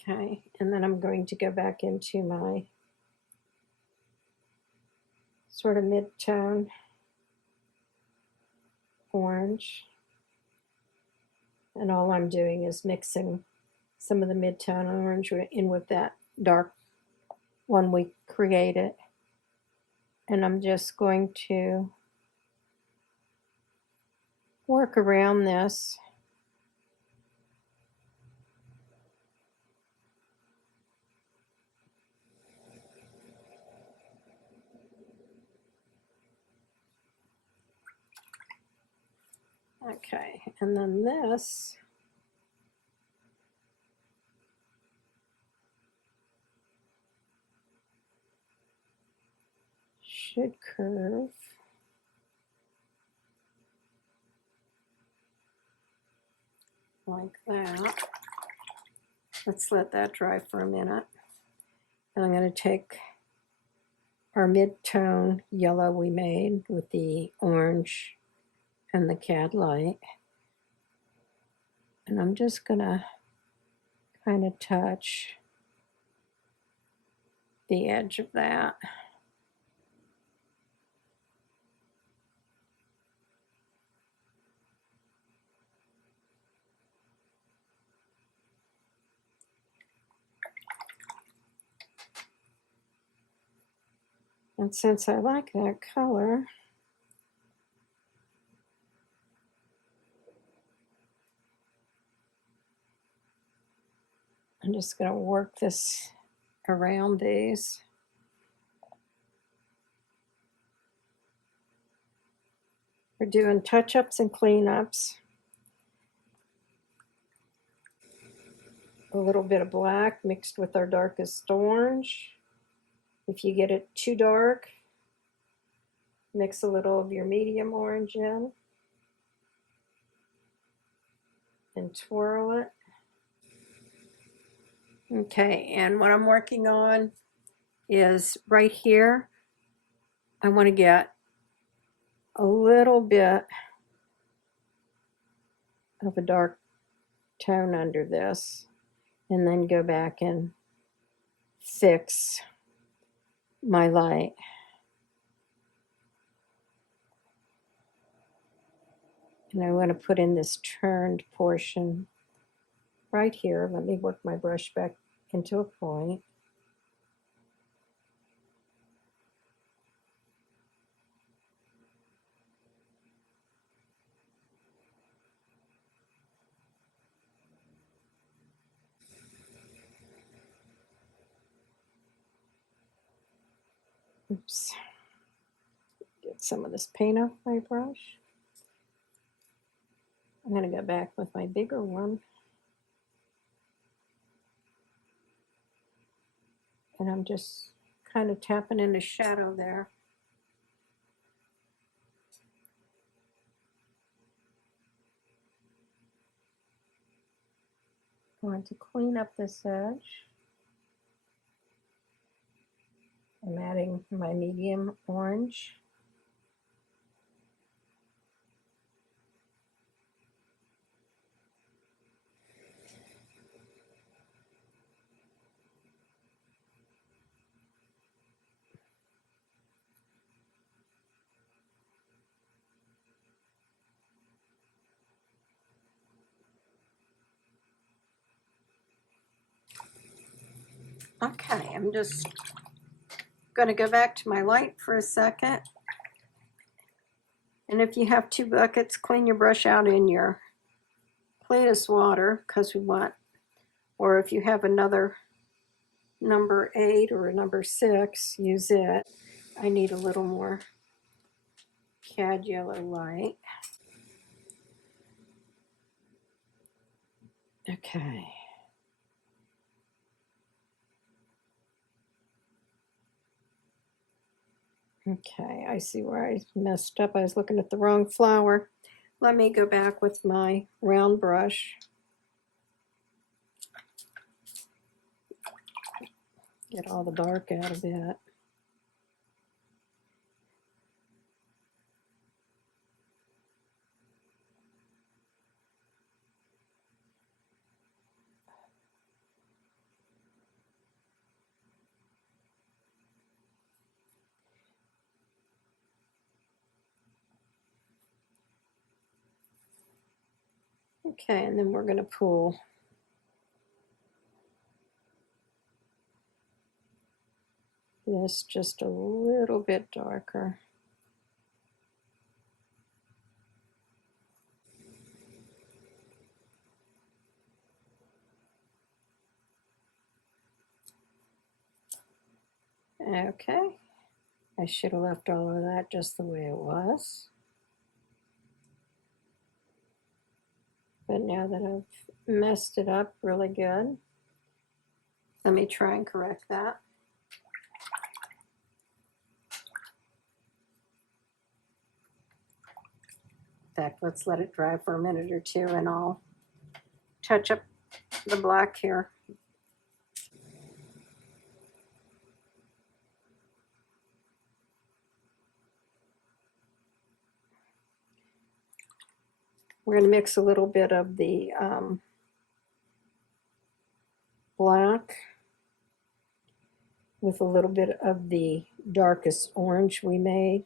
Okay, and then I'm going to go back into my sort of mid-tone orange. And all I'm doing is mixing some of the mid-tone orange in with that dark one we created. And I'm just going to work around this. Okay, and then this should curve. Like that. Let's let that dry for a minute. And I'm going to take our mid-tone yellow we made with the orange and the cad light. And I'm just going to kind of touch the edge of that. And since I like that color, I'm just going to work this around these. We're doing touch-ups and cleanups. A little bit of black mixed with our darkest orange. If you get it too dark, mix a little of your medium orange in and twirl it. Okay, and what I'm working on is right here. I want to get a little bit of a dark tone under this and then go back and fix my light. And I want to put in this turned portion right here. Let me work my brush back into a point. Oops. Get some of this paint off my brush. I'm going to go back with my bigger one. And I'm just kind of tapping into shadow there. I want to clean up this edge. I'm adding my medium orange. Okay, I'm just going to go back to my light for a second. And if you have 2 buckets, clean your brush out in your cleanest water, because we want, or if you have another number 8 or a number 6, use it. I need a little more cad yellow light. Okay. Okay, I see where I messed up. I was looking at the wrong flower. Let me go back with my round brush. Get all the dark out of it. Okay, and then we're going to pull this just a little bit darker. Okay, I should have left all of that just the way it was. But now that I've messed it up really good, let me try and correct that. In fact, let's let it dry for a minute or two and I'll touch up the black here. We're going to mix a little bit of the black with a little bit of the darkest orange we made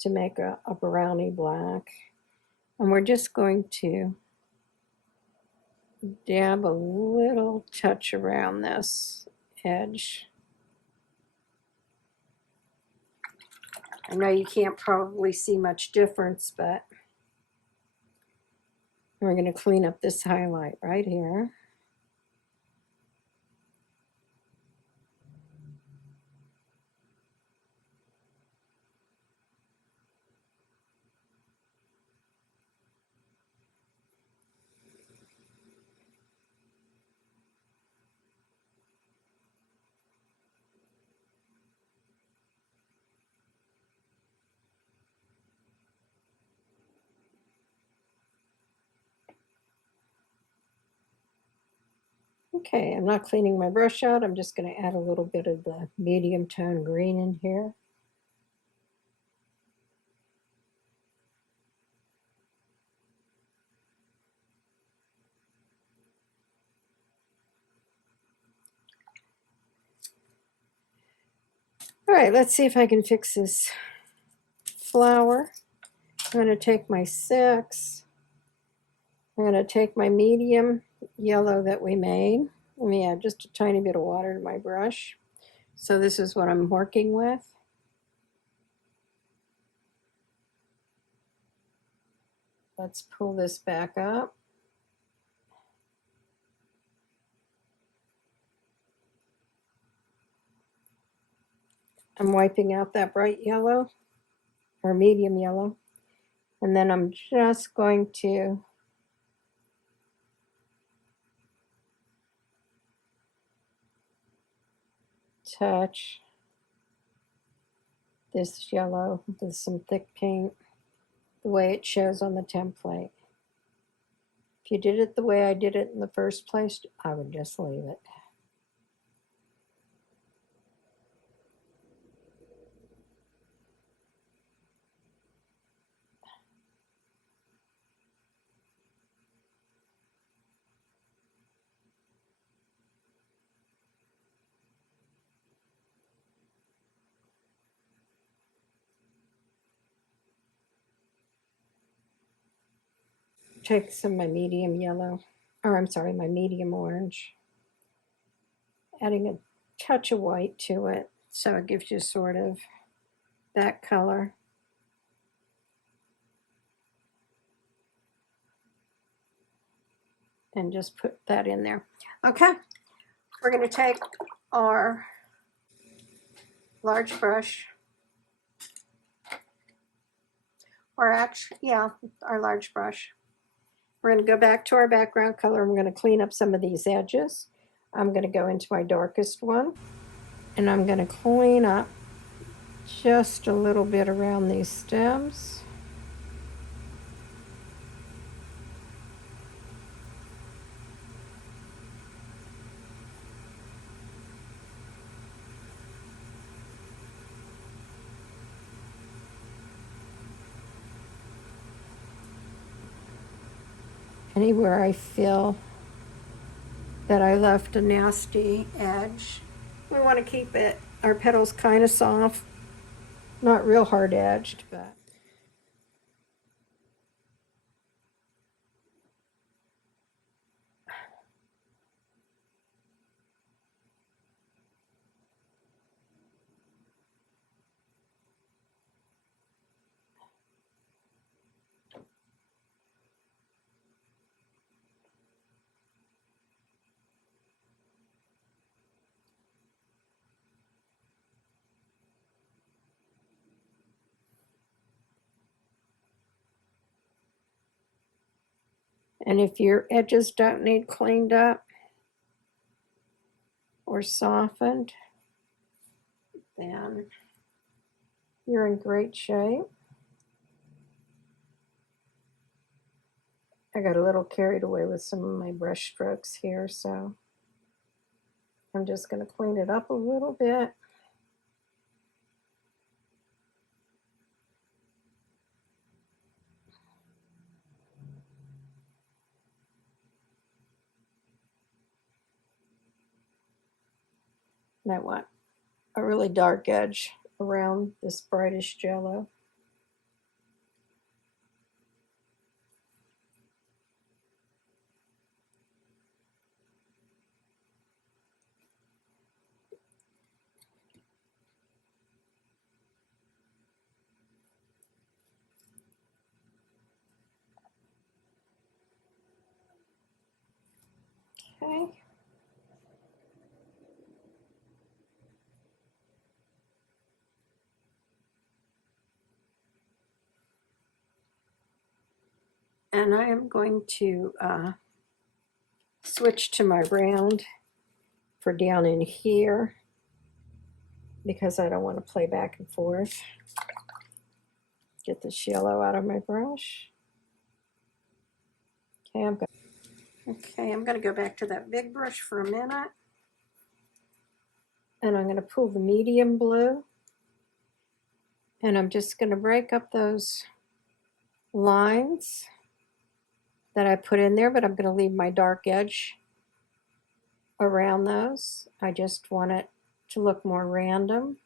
to make a brownie black. And we're just going to dab a little touch around this edge. I know you can't probably see much difference, but we're going to clean up this highlight right here. Okay, I'm not cleaning my brush out. I'm just going to add a little bit of the medium tone green in here. All right, let's see if I can fix this flower. I'm going to take my 6. I'm going to take my medium yellow that we made. Let me add just a tiny bit of water to my brush. So this is what I'm working with. Let's pull this back up. I'm wiping out that bright yellow or medium yellow. And then I'm just going to touch this yellow with some thick paint the way it shows on the template. If you did it the way I did it in the first place, I would just leave it. Take some of my medium yellow, or I'm sorry, my medium orange. adding a touch of white to it so it gives you sort of that color. And just put that in there. Okay, we're going to take our large brush, or actually, yeah, our large brush. We're going to go back to our background color and we're going to clean up some of these edges. I'm going to go into my darkest one and I'm going to clean up just a little bit around these stems. Anywhere I feel that I left a nasty edge, we want to keep it, our petals kind of soft, not real hard edged, but and if your edges don't need cleaned up or softened, then you're in great shape. I got a little carried away with some of my brush strokes here, so I'm just going to clean it up a little bit. And I want a really dark edge around this brightish yellow. Okay. And I am going to switch to my round for down in here because I don't want to play back and forth. Get this yellow out of my brush. Okay, I'm going to go back to that big brush for a minute. And I'm going to pull the medium blue. And I'm just going to break up those lines that I put in there, but I'm going to leave my dark edge around those. I just want it to look more random.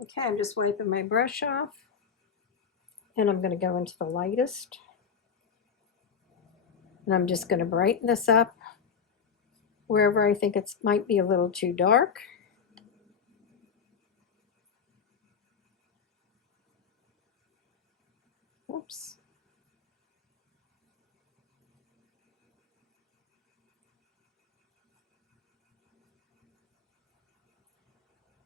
Okay, I'm just wiping my brush off and I'm going to go into the lightest. And I'm just going to brighten this up wherever I think it might be a little too dark. Oops.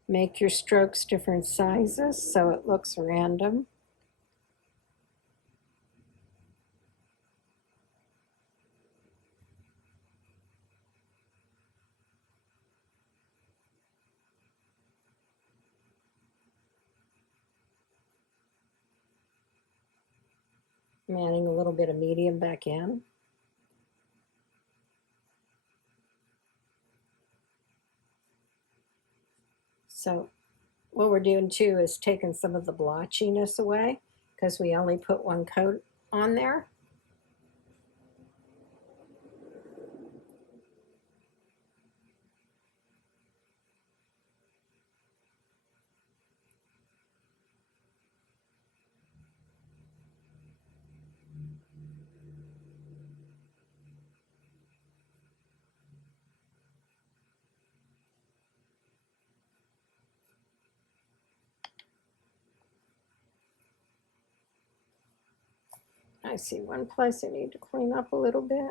Make your strokes different sizes so it looks random. I'm adding a little bit of medium back in. So what we're doing too is taking some of the blotchiness away because we only put one coat on there. I see one place I need to clean up a little bit.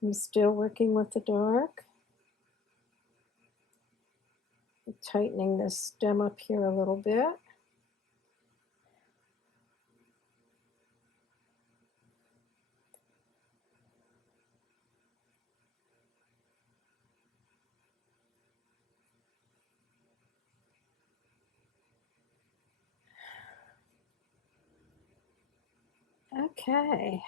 I'm still working with the dark. I'm tightening this stem up here a little bit. Okay.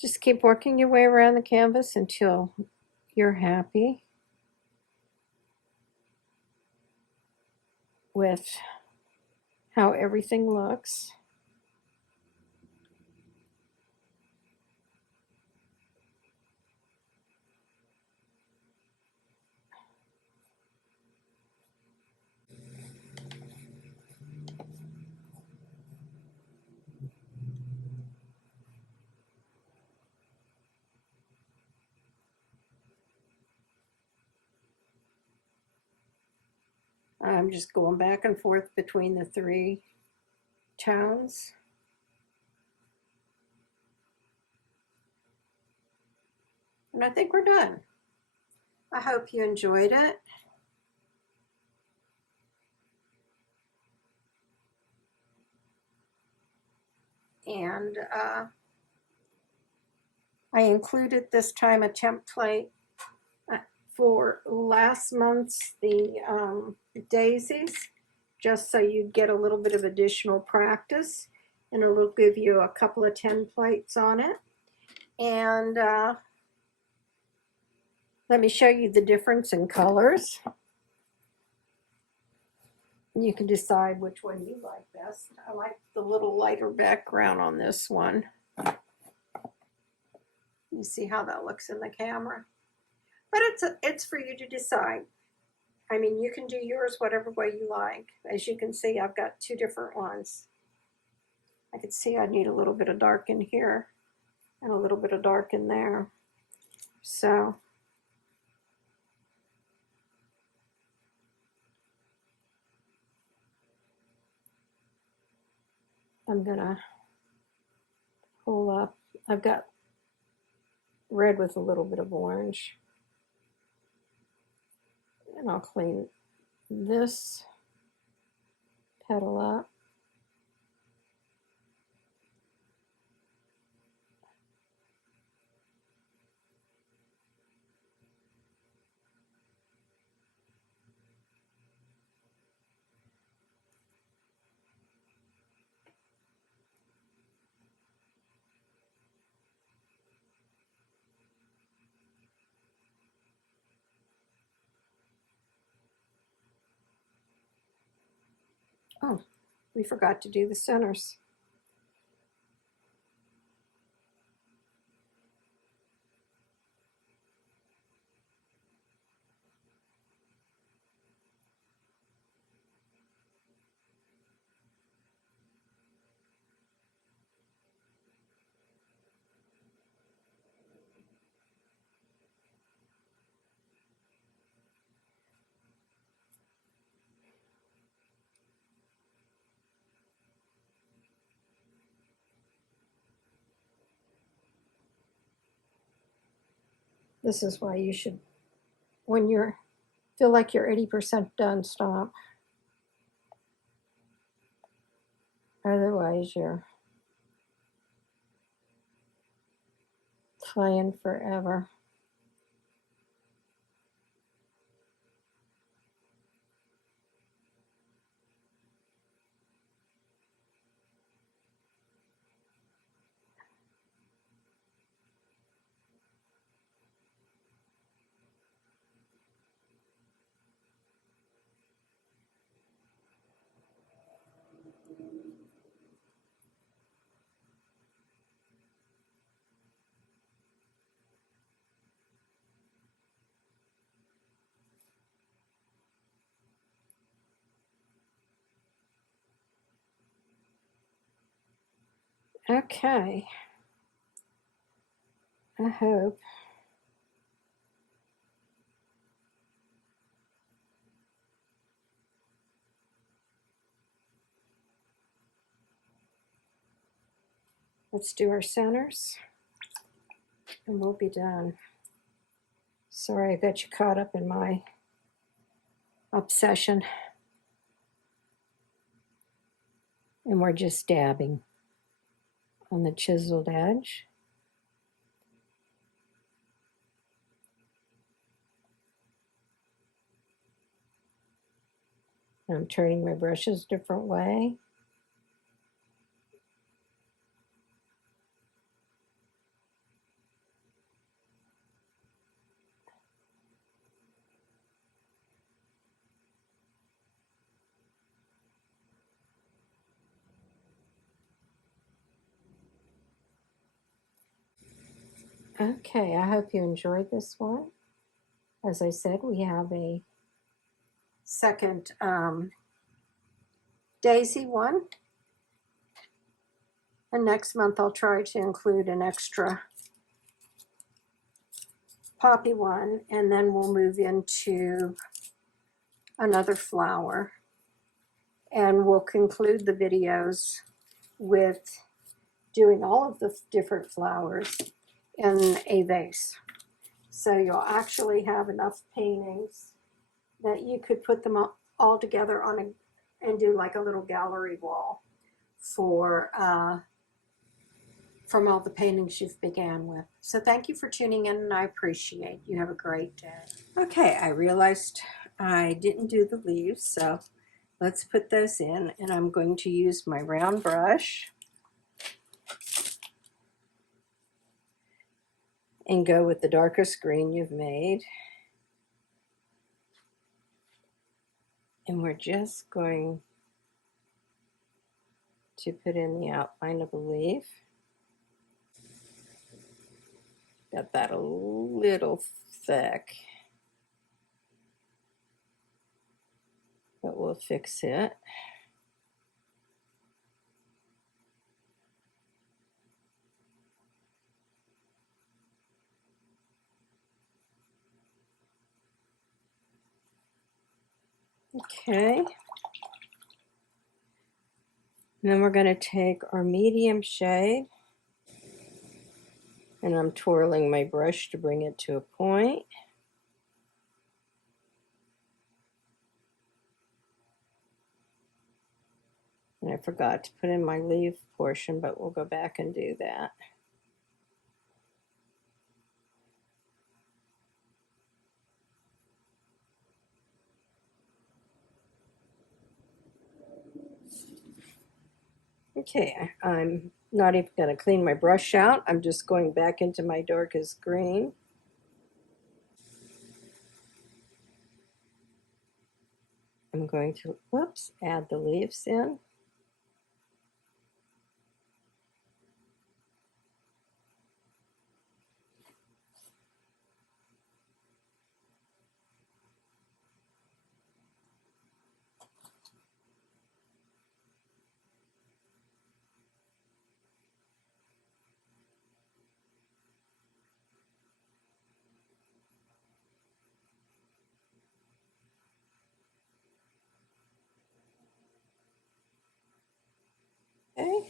Just keep working your way around the canvas until you're happy with how everything looks. I'm just going back and forth between the three tones. And I think we're done. I hope you enjoyed it. And I included this time a template for last month's the daisies, just so you'd get a little bit of additional practice, and it'll give you a couple of templates on it. And let me show you the difference in colors. You can decide which one you like best. I like the little lighter background on this one. You see how that looks in the camera? But it's for you to decide. I mean, you can do yours whatever way you like. As you can see, I've got two different ones. I can see I need a little bit of dark in here and a little bit of dark in there. So I'm gonna pull up. I've got red with a little bit of orange. And I'll clean this petal up. Oh, we forgot to do the centers. This is why you should, when you're feel like you're 80% done, stop. Otherwise, you're playing forever. Okay. I hope. Let's do our centers and we'll be done. Sorry I got you caught up in my obsession. And we're just dabbing on the chiseled edge. I'm turning my brushes a different way. Okay, I hope you enjoyed this one. As I said, we have a second daisy one. And next month I'll try to include an extra poppy one, and then we'll move into another flower. And we'll conclude the videos with doing all of the different flowers in a vase. So you'll actually have enough paintings that you could put them all together on a, and do like a little gallery wall for from all the paintings you've began with. So thank you for tuning in, and I appreciate you. Have a great day. Okay, I realized I didn't do the leaves, so let's put those in, and I'm going to use my round brush and go with the darkest green you've made. And we're just going to put in the outline of a leaf. Got that a little thick, but we'll fix it. Okay. And then we're going to take our medium shade, and I'm twirling my brush to bring it to a point. And I forgot to put in my leaf portion, but we'll go back and do that. Okay, I'm not even going to clean my brush out. I'm just going back into my darkest green. I'm I'm going to, whoops, add the leaves in. Okay,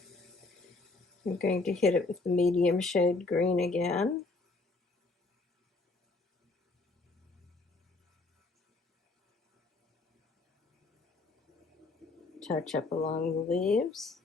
I'm going to hit it with the medium shade green again. Touch up along the leaves.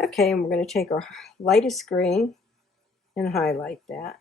Okay, and we're going to take our lightest green and highlight that.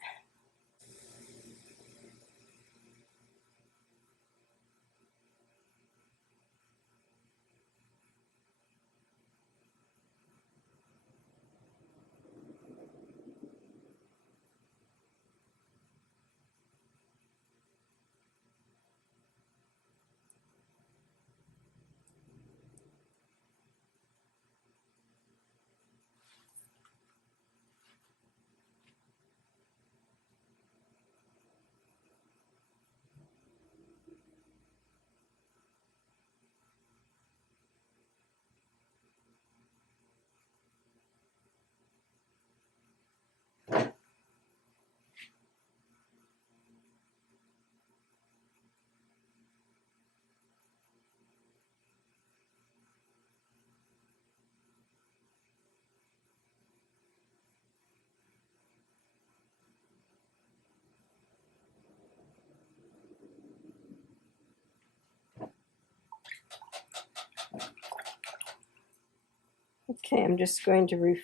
Okay, I'm just going to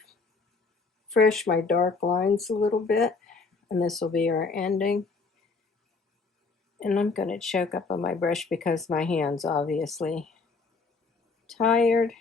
refresh my dark lines a little bit, and this will be our ending. And I'm going to choke up on my brush because my hand's obviously tired.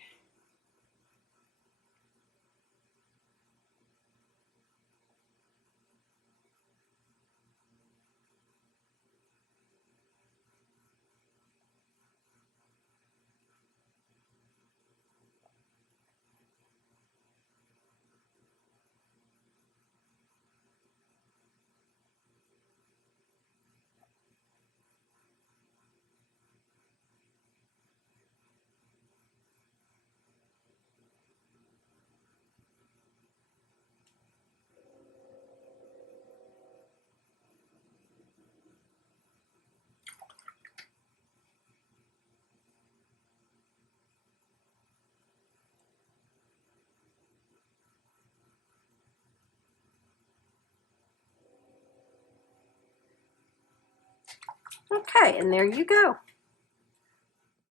Okay, and there you go.